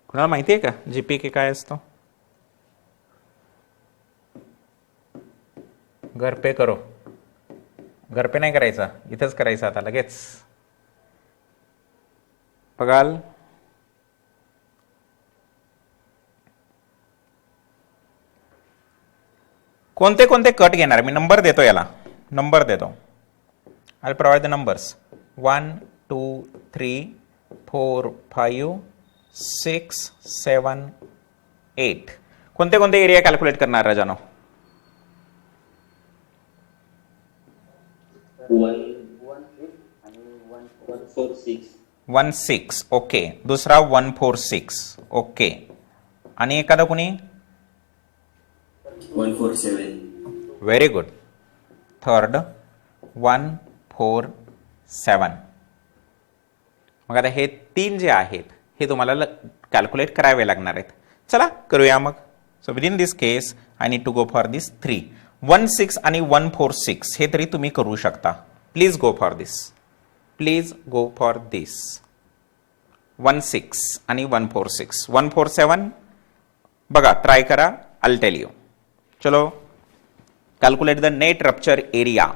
कुणाला माहिती आहे का जीपीके काय असतो? घर पे करो. घर पे नाही करायचा, इथंच करायचं आता लगेच. बघाल कोणते कोणते कट घेणार? मी नंबर देतो, याला नंबर देतो. I will provide the numbers 1 2 3 4 5 6 7 8. कोणते कोणते एरिया कॅल्क्युलेट करणार राजानो? 146. ओके. दुसरा 146. ओके. आणि एखादा कोणी? 147. Very good. थर्ड 147. मग आता हे 3 जे आहेत हे तुम्हाला कॅल्क्युलेट करावे लागणार आहेत. चला करूया मग. So within this case I need to go for this 3. 16 आणि 146 हे तरी तुम्ही करू शकता. Please go for this. Please go for this. 16 आणि 146. 147 बघा, ट्राय करा. I tell you. चलो calculate the net rupture area.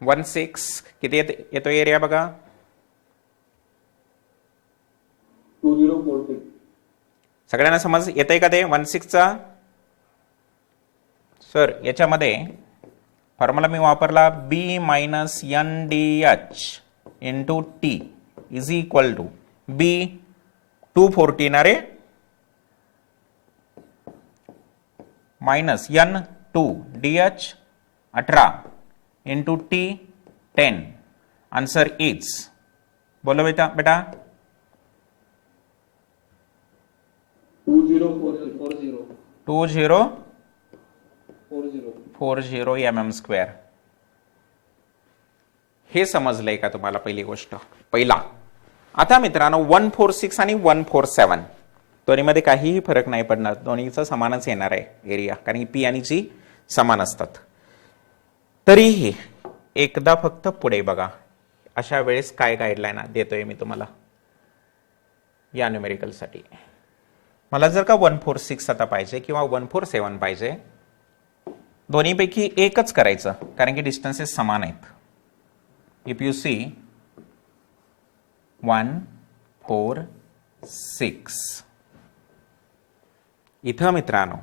One six किती येतो एरिया बघा? 2046. सगळ्यांना समज येतंय का ते 16चा? सर याच्यामध्ये फॉर्म्युला मी वापरला B minus N D H into T is equal to B 240 ना रे minus N 2 D H 18 into T 10. Answer is, बोलो बेटा 2040 mm स्क्वेअर. हे समजलंय का तुम्हाला? पहिली गोष्ट पहिला. आता मित्रांनो 146 आणि 147 दोन्हीमध्ये काहीही फरक नाही पडणार. दोन्हीचा समानच येणार आहे एरिया, कारण पी आणि जी समान असतात. तरीही एकदा फक्त पुढे बघा. अशा वेळेस काय गाईडलाईन देतोय मी तुम्हाला या न्यूमेरिकल साठी. मला जर का 146 आता पाहिजे किंवा 147 पाहिजे, दोन्हीपैकी एकच करायचं, कारण की डिस्टन्सेस समान आहेत. इफ यू सी 146 इथं मित्रांनो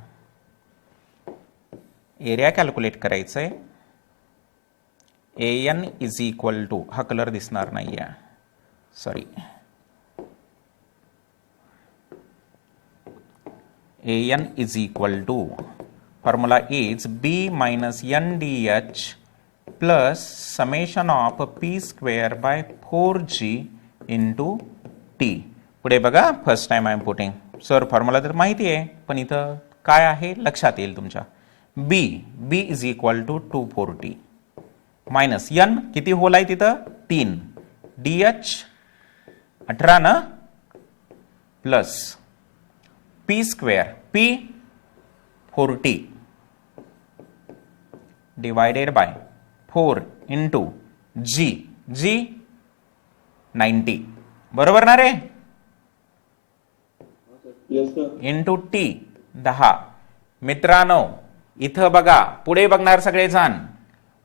एरिया कॅल्क्युलेट करायचंय. an इज इक्वल टू, हा कलर दिसणार नाहीये sorry, an is equal to formula is b minus N D H plus summation of P square by 4g into T. पुढे बघा, first time I am putting. Sir formula तर माहिती आहे, पण इथं काय आहे लक्षात येईल तुमच्या. b is equal to 240 minus N किती होल आहे तिथं 3 डी एच 18 ना plus P square P 40 divided by 4 into G 90. बरोबर ना रे? Into T 10. मित्रांनो इथं बघा, पुढे बघणार सगळेजण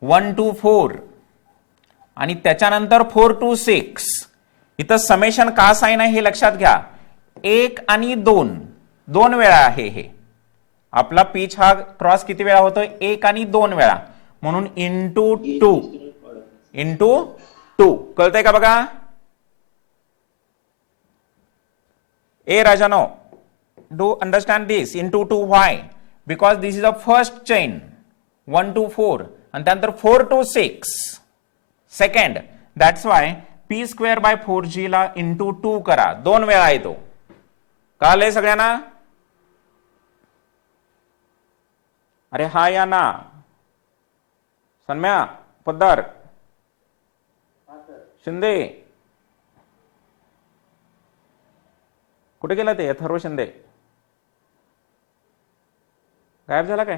1 to 4 आणि त्याच्यानंतर 4 to 6. इथं समेशन का साइन आहे हे लक्षात घ्या. 1 आणि 2 वेळा आहे हे. आपला पिच हा क्रॉस किती वेळा होतोय? 1 आणि 2 वेळा, म्हणून इंटू 2 इंटू 2. कळतंय का बघा? ए राजानो, do understand this? Into 2 why? Because this is a first chain 1 to 4 आणि त्यानंतर 4 to 6 second. That's why P square by 4g ला इंटू 2 करा, 2 वेळा येतो. कळलंय सगळ्यांना? अरे हा या ना सन्म्या पद्दार शिंदे, कुठे गेला ते अथर्व शिंदे? गायब झाला काय?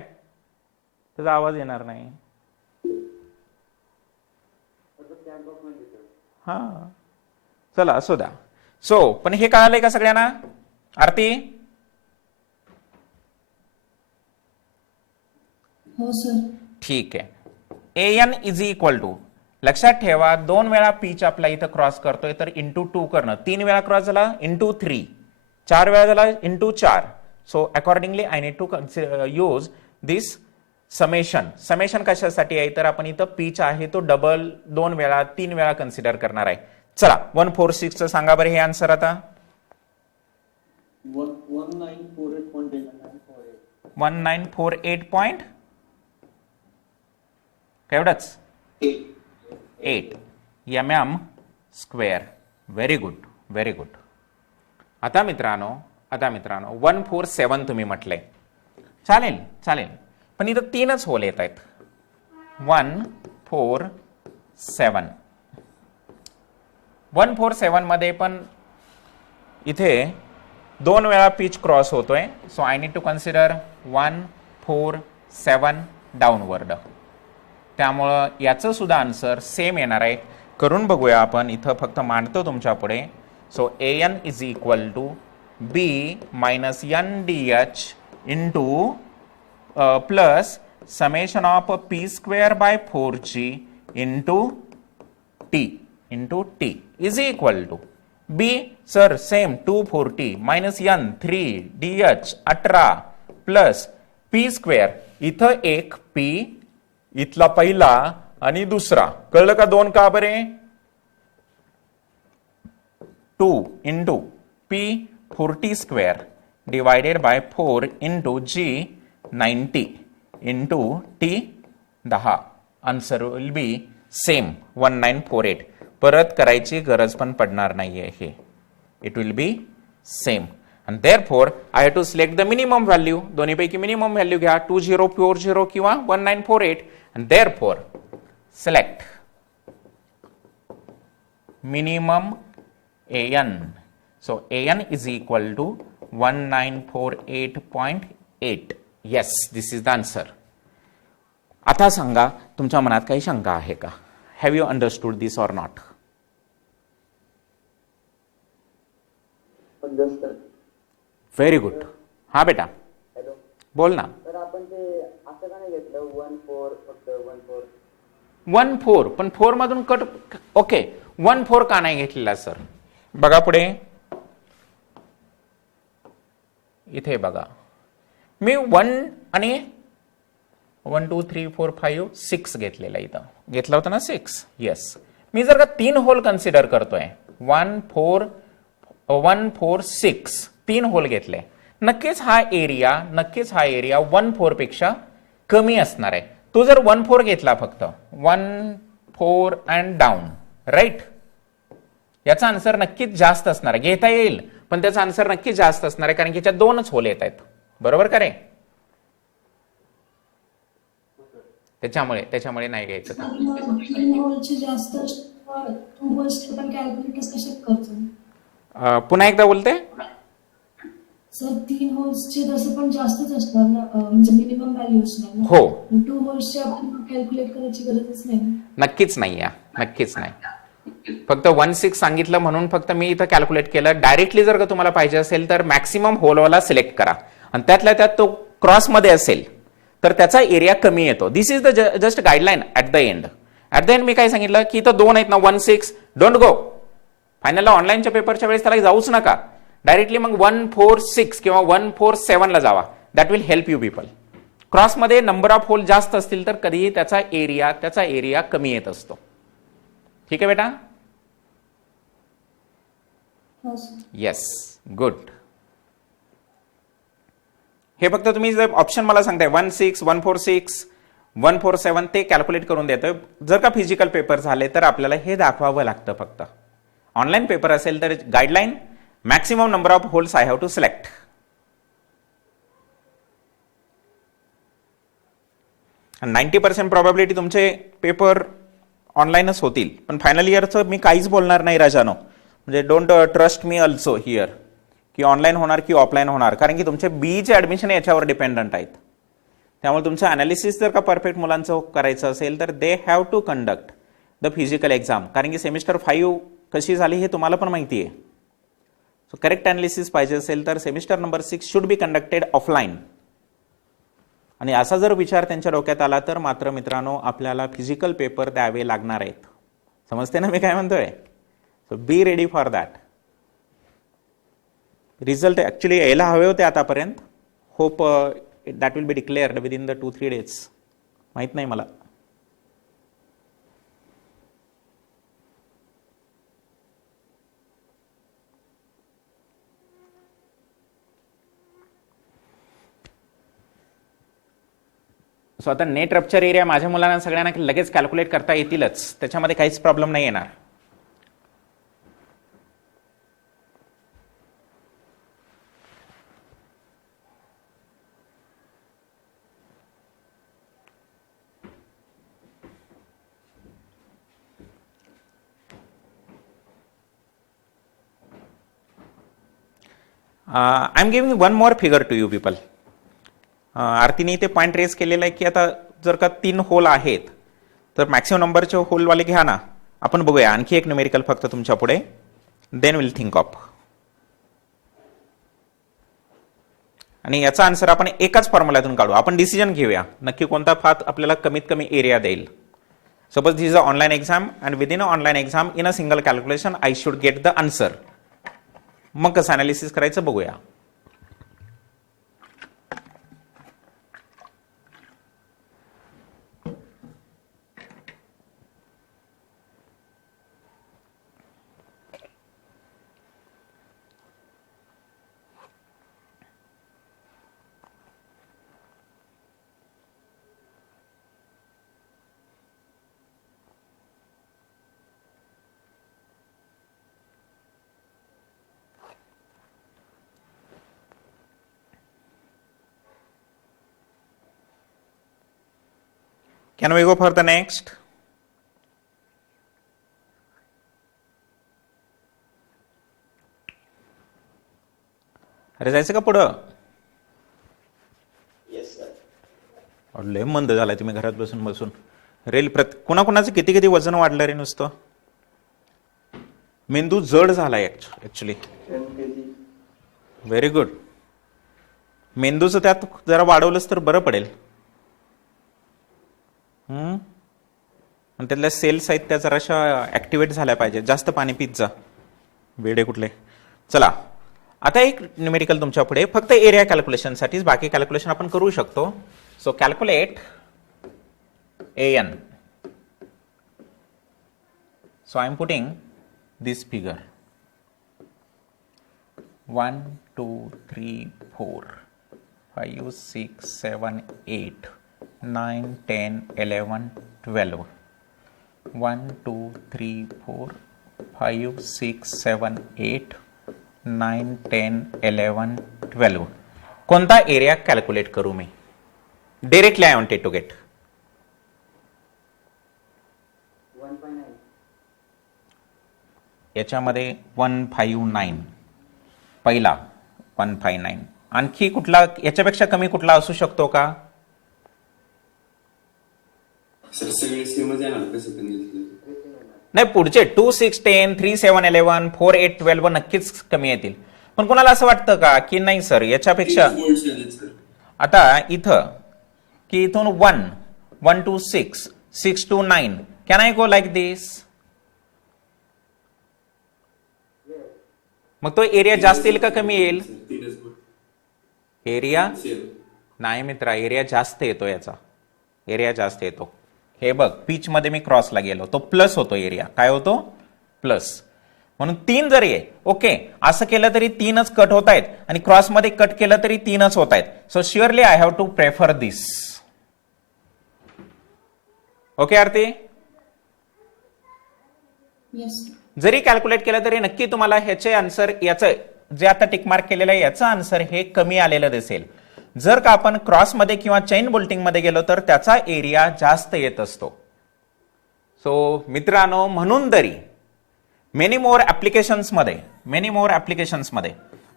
त्याचा आवाज येणार नाही. हा चला असू द्या. सो पण हे कळालंय का सगळ्यांना? आरती? हो सर. ठीक आहे. an इज इक्वल टू, लक्षात ठेवा 2 वेळा पिच आपला इथं क्रॉस करतोय तर इंटू 2 करणं, 3 वेळा क्रॉस झाला इंटू 3, 4 वेळा झाला into 4. So accordingly I need to use this summation. Summation कशासाठी आहे? तर आपण इथं पिच आहे तो डबल 2 वेळा 3 वेळा कन्सिडर करणार आहे. चला 146 चं सांगा बरं हे आन्सर आता. 1948. एवढंच 8 mm square. Very good, very good. आता मित्रांनो 147 तुम्ही म्हटलंय, चालेल चालेल, पण इथं 3च होल येत आहेत. 147 147 मध्ये पण इथे 2 वेळा पिच क्रॉस होतोय. So I need to consider 147 downward. त्यामुळं याचं सुद्धा आन्सर सेम येणार आहे. करून बघूया आपण. इथं फक्त मांडतो तुमच्या पुढे. So an is equal to b minus N D H into plus summation of P square by 4g into T is equal to b. Sir same 240 minus n 3 dh 18 plus P square. इथं एक p, इथला पहिला आणि दुसरा. कळलं का? 2 का बरे? 2 into p 40 square divided by 4 into g 90 into t 10. Answer will be same 1948. परत करायची गरज पण पडणार नाहीये हे. It will B same. and therefore I have to select the minimum value. दोन्हीपैकी मिनिमम व्हॅल्यू घ्या, 2040 किंवा 1948. and therefore select minimum an. so an is equal to 1948.8. yes, this is the answer. आता सांगा तुमच्या मनात काही शंका आहे का? have you understood this or not? Very good. हा बेटा बोल ना. तर आपण ते असं का नाही घेतलं 1-4 फक्त 1-4? 1-4 पण 4 मधून कट. ओके 1-4 का नाही घेतलेला सर? बघा पुढे इथे बघा, मी 1 आणि 1 2 3 4 5 6 घेतलेला. इथं घेतला होता ना 6. येस. मी जर का 3 होल कन्सिडर करतोय 1 4 6 3 होल घेतले, नक्कीच हा एरिया 1-4 पेक्षा कमी असणार आहे. तो जर 1-4 घेतला फक्त 1-4 अँड डाऊन, राईट, याचा आन्सर नक्कीच जास्त असणार आहे. घेता येईल पण त्याचा आन्सर नक्कीच जास्त असणार आहे, कारण की याच्यात 2च होल येत आहेत. बरोबर का रे? त्याच्यामुळे नाही घ्यायचं. पुन्हा एकदा बोलते सर. 3 होल्सचे तसं पण जास्तच असणार ना, म्हणजे मिनिमम व्हॅल्यू असणार ना. हो. 2 होल्सचे आपण कॅल्क्युलेट करायची गरजच नाही. नक्कीच नाही, नक्कीच नाही. फक्त 1-6 सांगितलं म्हणून फक्त मी इथं कॅल्क्युलेट केलं. डायरेक्टली जर का तुम्हाला पाहिजे असेल तर मॅक्सिमम होलवाला सिलेक्ट करा आणि त्यातल्या त्यात तो क्रॉस मध्ये असेल तर त्याचा एरिया कमी येतो. This is the just guideline at the end. मी काय सांगितलं की इथं 2 आहेत ना, 1-6 डोंट गो. फायनलला ऑनलाईनच्या पेपरच्या वेळेस त्याला जाऊच नका. डायरेक्टली मग 1-4-6 किंवा 1-4-7 ला जावा. That will help you people. क्रॉसमध्ये नंबर ऑफ होल जास्त असतील तर कधीही त्याचा एरिया कमी येत असतो. ठीक आहे बेटा? हो सर. Yes, good. हे फक्त तुम्ही जर ऑप्शन मला सांगताय 16, 146, 147 ते कॅल्क्युलेट करून देतोय. जर का फिजिकल पेपर झाले तर आपल्याला हे दाखवावं लागतं फक्त. ऑनलाईन पेपर असेल तर guideline maximum number of holes I have to select. आणि 90% प्रॉबॅबिलिटी तुमचे पेपर ऑनलाईनच होतील. पण फायनल इयरचं मी काहीच बोलणार नाही राजानो. म्हणजे don't trust me also here की ऑनलाईन होणार की ऑफलाईन होणार, कारण की तुमचे बीईचे ऍडमिशन याच्यावर डिपेंडंट आहेत. त्यामुळे तुमचं अनालिसिस जर का परफेक्ट मुलांचं करायचं असेल तर they have to conduct the physical exam, कारण की सेमिस्टर 5 कशी झाली हे तुम्हाला पण माहिती आहे. सो करेक्ट अनालिसिस पाहिजे असेल तर semester number 6 should be conducted offline. आणि असा जर विचार त्यांच्या डोक्यात आला तर मात्र मित्रांनो आपल्याला फिजिकल पेपर द्यावे लागणार आहेत. समजते ना मी काय म्हणतोय? So be ready for that. Result actually यायला हवे होते आतापर्यंत. Hope that will B declared within the 2-3 days. माहीत नाही मला. सो आता नेट रप्चर एरिया माझ्या मुलांना सगळ्यांना लगेच कॅल्क्युलेट करता येतीलच, त्याच्यामध्ये काहीच प्रॉब्लेम नाही येणार. I am giving one more figure to you people. आरतीने ते पॉईंट रेज केलेला आहे की आता जर का 3 होल आहेत तर मॅक्सिमम नंबरचे होलवाले घ्या ना. आपण बघूया आणखी एक न्यूमेरिकल फक्त तुमच्या पुढे, देन विल थिंक ऑफ. आणि याचा आन्सर आपण एकाच फॉर्म्युल्यातून काढू. आपण डिसिजन घेऊया नक्की कोणता पाथ आपल्याला कमीत कमी एरिया देईल. Suppose this is a online exam and within a online exam in a single calculation I should get the answer. मग कसं अनालिसिस करायचं बघूया. Can we go for the next? अरे जायचं का पुढं? लय मंद झालाय तुम्ही घरात बसून बसून. रेल कुणाकुणाचं किती किती वजन वाढलं रे नुसतं. मेंदू जड झालाय ऍक्च्युली. Very good. मेंदूचं त्यात जरा वाढवलंच तर बरं पडेल. आणि त्यातल्या सेल्स आहेत त्या जराशा ऍक्टिव्हेट झाल्या पाहिजे. जास्त पाणी पित जा. वेडे कुठले. चला आता एक न्यूमेरिकल तुमच्या पुढे फक्त एरिया कॅल्क्युलेशनसाठीच, बाकी कॅल्क्युलेशन आपण करू शकतो. So calculate AN. So I am putting this figure 1 2 3 4 5 6 7 8 9 10 11 12. 1 2 3 4 5 6 7 8 9 10 11 12. कोणता एरिया कॅल्क्युलेट करू मी? Directly I wanted to get. 1.9. याच्यामध्ये 159 पहिला 159. आणखी कुठला याच्यापेक्षा कमी कुठला असू शकतो का? नाही पुढचे 2 6 10 3 7 11 4 8 12 नक्कीच कमी येतील. पण कोणाला असं वाटतं का की नाही सर याच्यापेक्षा आता इथं की इथून 1 to 6 6 to 9 can I go like this? मग तो एरिया जास्त येईल का कमी येईल? एरिया नाही मित्रा, एरिया जास्त येतो याचा, एरिया जास्त येतो. हे बघ, पिच मध्ये मी क्रॉसला गेलो, तो प्लस होतो एरिया. काय होतो? प्लस. म्हणून 3 जरी आहे, ओके, असं केलं तरी 3च कट होत आहेत आणि क्रॉसमध्ये कट केलं तरी 3च होत आहेत. So surely I have to prefer this. Okay Aarti? Yes. जरी कॅल्क्युलेट केलं तरी नक्की तुम्हाला ह्याचे आन्सर, याचं जे आता टिक मार्क केलेलं आहे याचं आन्सर हे कमी आलेलं दिसेल. जर का आपण क्रॉसमध्ये किंवा चेन बोल्टिंग मध्ये गेलो तर त्याचा एरिया जास्त येत असतो. सो मित्रांनो, म्हणून तरी मेनी मोर ऍप्लिकेशन्समध्ये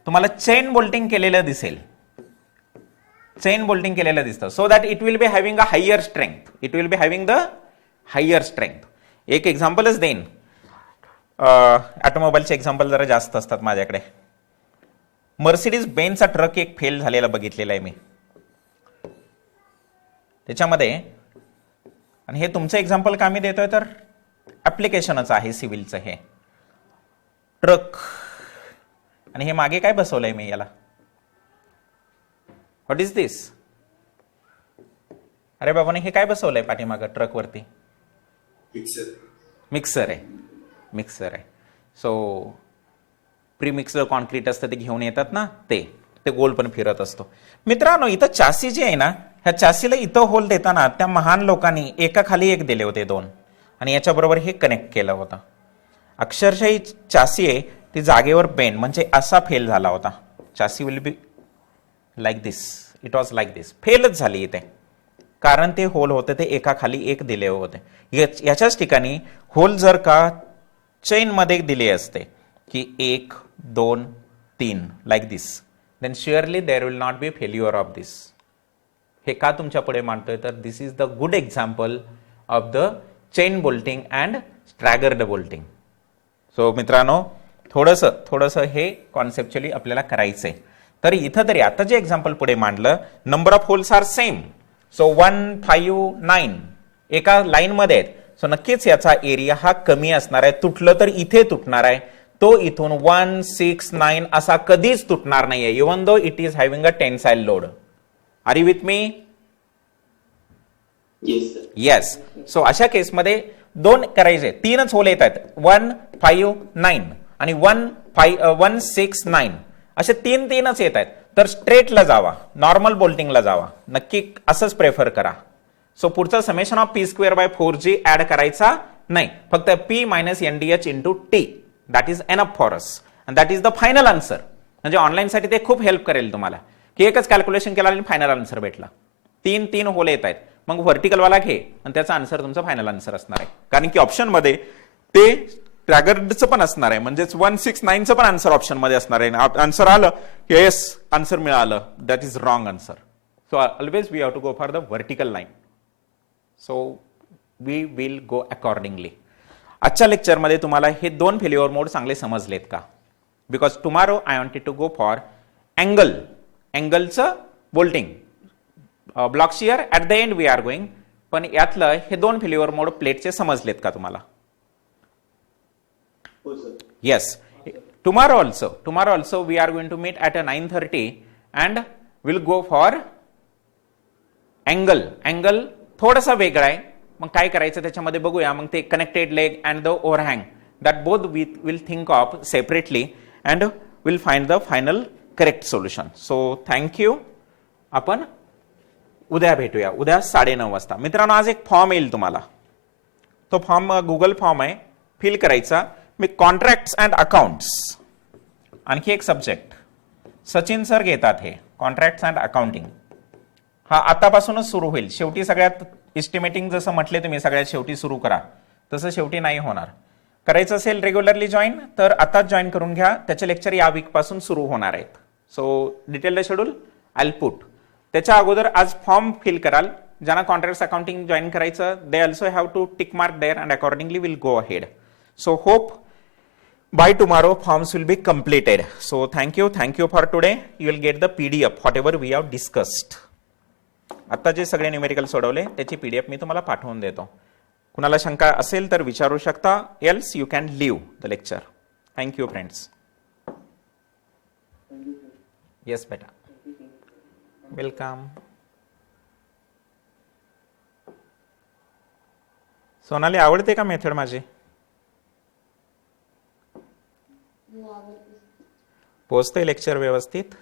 तुम्हाला चेन बोल्टिंग केलेलं दिसेल, चेन बोल्टिंग केलेलं दिसतं. So that it will be having a higher strength, it will be having the higher strength. एक एक्झाम्पलच देईन, ऑटोमोबाईलचे एक्झाम्पल जरा जास्त असतात माझ्याकडे. मर्सिडीज बेन्झचा ट्रक एक फेल झालेला बघितलेला आहे मी त्याच्यामध्ये. आणि हे तुमचं एक्झाम्पल का मी देतोय तर ऍप्लिकेशनच आहे सिव्हिलचं हे ट्रक. आणि हे मागे काय बसवलंय मी याला? व्हॉट इज दिस? अरे बाबाने हे काय बसवलंय पाठीमागं ट्रकवरती? मिक्सर आहे, मिक्सर आहे. सो प्री मिक्सर कॉन्क्रीट असतं ते घेऊन येतात ना, ते गोल पण फिरत असतो. मित्रांनो, इथं चासी जे आहे ना, ह्या चासीला इथं होल देताना त्या महान लोकांनी एका खाली एक दिले होते 2 आणि याच्याबरोबर हे कनेक्ट केलं होतं. अक्षरशः ही चासी आहे ती जागेवर बेंड म्हणजे असा फेल झाला होता. चासी will be like this, it was like this. फेलच झाली इथे, कारण ते होल होते ते एका खाली एक दिले होते. याच्याच ठिकाणी होल जर का चेन मध्ये दिले असते की 1 2 3 like this, then surely there will not be failure of this. हे का तुमच्या पुढे मांडतोय तर this is the good example of the chain bolting and staggered bolting. So मित्रांनो, थोडंसं हे कॉन्सेप्च्युअली आपल्याला करायचंय. तर इथं तरी आता जे एक्झाम्पल पुढे मांडलं, number of holes are same. So 1 5 9 एका लाईन मध्ये आहेत. सो नक्कीच याचा एरिया हा कमी असणार आहे. तुटलं तर इथे तुटणार आहे, तो इथून 1 6 9 असा कधीच तुटणार नाहीये, even though it is having a tensile load. Are you with me? Yes. So अशा केसमध्ये 2 करायचे, 3च होल येत आहेत, 1 5 9 आणि 1 6 9 असे 3च येत आहेत. तर स्ट्रेटला जावा, नॉर्मल बोल्टिंगला जावा, नक्की असंच प्रेफर करा. सो पुढचा समेशन ऑफ p²/4g ऍड करायचा नाही, फक्त p - ndh × t, that is enough for us and that is the final answer. म्हणजे ऑनलाईन साठी ते खूप हेल्प करेल तुम्हाला की एकच कॅल्क्युलेशन केला आणि फायनल आन्सर भेटला. 3 होल येत आहेत, मग व्हर्टिकल वाला घे आणि त्याचा आन्सर तुमचा फायनल आन्सर असणार आहे. कारण की ऑप्शन मध्ये ते स्ट्रॅगर्डचं पण असणार आहे, म्हणजेच 1 6 9चं पण आन्सर ऑप्शन मध्ये असणार आहे. आन्सर आलं की येस आन्सर मिळालं, that is wrong answer. So always we have to go for the vertical line. So we will go accordingly. आजच्या लेक्चरमध्ये तुम्हाला हे 2 फेल्युअर मोड चांगले समजलेत का? Because tomorrow I wanted to go for अँगलचं bolting, block shear at the end we are going. पण यातलं हे 2 फेल्युअर मोड प्लेटचे समजलेत का तुम्हाला? Yes. Tomorrow also we are going to meet at 9:30 and we'll go for angle थोडासा वेगळा आहे. मग काय करायचं त्याच्यामध्ये बघूया. मग ते connected leg and the overhang, that both we will think of separately and will find the final correct solution. So thank you. आपण उद्या भेटूया, उद्या 9:30 वाजता. मित्रांनो, आज एक फॉर्म येईल तुम्हाला. तो फॉर्म गुगल फॉर्म आहे, फिल करायचा. मी कॉन्ट्रॅक्ट्स अँड अकाउंट्स, आणखी एक सब्जेक्ट सचिन सर घेतात हे कॉन्ट्रॅक्ट्स अँड अकाउंटिंग. हा आतापासूनच सुरू होईल. शेवटी सगळ्यात एस्टिमेटिंग जसं म्हटले तुम्ही सगळ्यात शेवटी सुरू करा, तसं शेवटी नाही होणार. करायचं असेल रेग्युलरली जॉईन तर आताच जॉईन करून घ्या. त्याचे लेक्चर या वीक पासून सुरू होणार आहेत. So detail schedule I put. त्याच्या अगोदर आज फॉर्म फिल कराल. ज्यांना कॉन्ट्रॅक्ट्स अकाउंटिंग जॉईन करायचं they also have to tick mark there and accordingly will go ahead. So hope by tomorrow forms will be completed. So thank you for today. You will get the PDF whatever we have discussed. आता जे सगळे numerical सोडवले त्याची PDF मी तुम्हाला पाठवून देतो. कुणाला शंका असेल तर विचारू शकता, else you can leave the lecture. Thank you friends. Yes beta. Welcome. Sonali, आवडते का मेथड माझी? पोचतंय लेक्चर व्यवस्थित?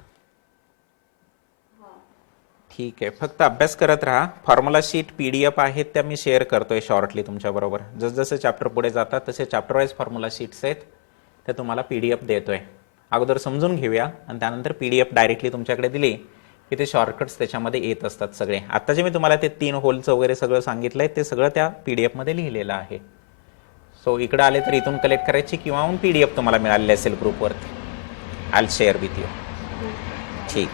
ठीक आहे, फक्त अभ्यास करत राहा. फॉर्म्युला शीट PDF आहेत त्या मी शेअर करतोय शॉर्टली तुमच्याबरोबर. जसजसे चॅप्टर पुढे जातात तसे चॅप्टर वाईज फॉर्म्युला शीट्स आहेत त्या तुम्हाला PDF देतोय. अगोदर समजून घेऊया आणि त्यानंतर PDF डायरेक्टली तुमच्याकडे दिली की ते शॉर्टकट्स त्याच्यामध्ये येत असतात सगळे. आता जे मी तुम्हाला ते 3 होलचं वगैरे सगळं सांगितलंय ते सगळं त्या PDF मध्ये लिहिलेलं आहे. सो इकडे आले तर इथून कलेक्ट करायची किंवा PDF तुम्हाला मिळालेली असेल ग्रुपवरती. I will share with you. ठीक.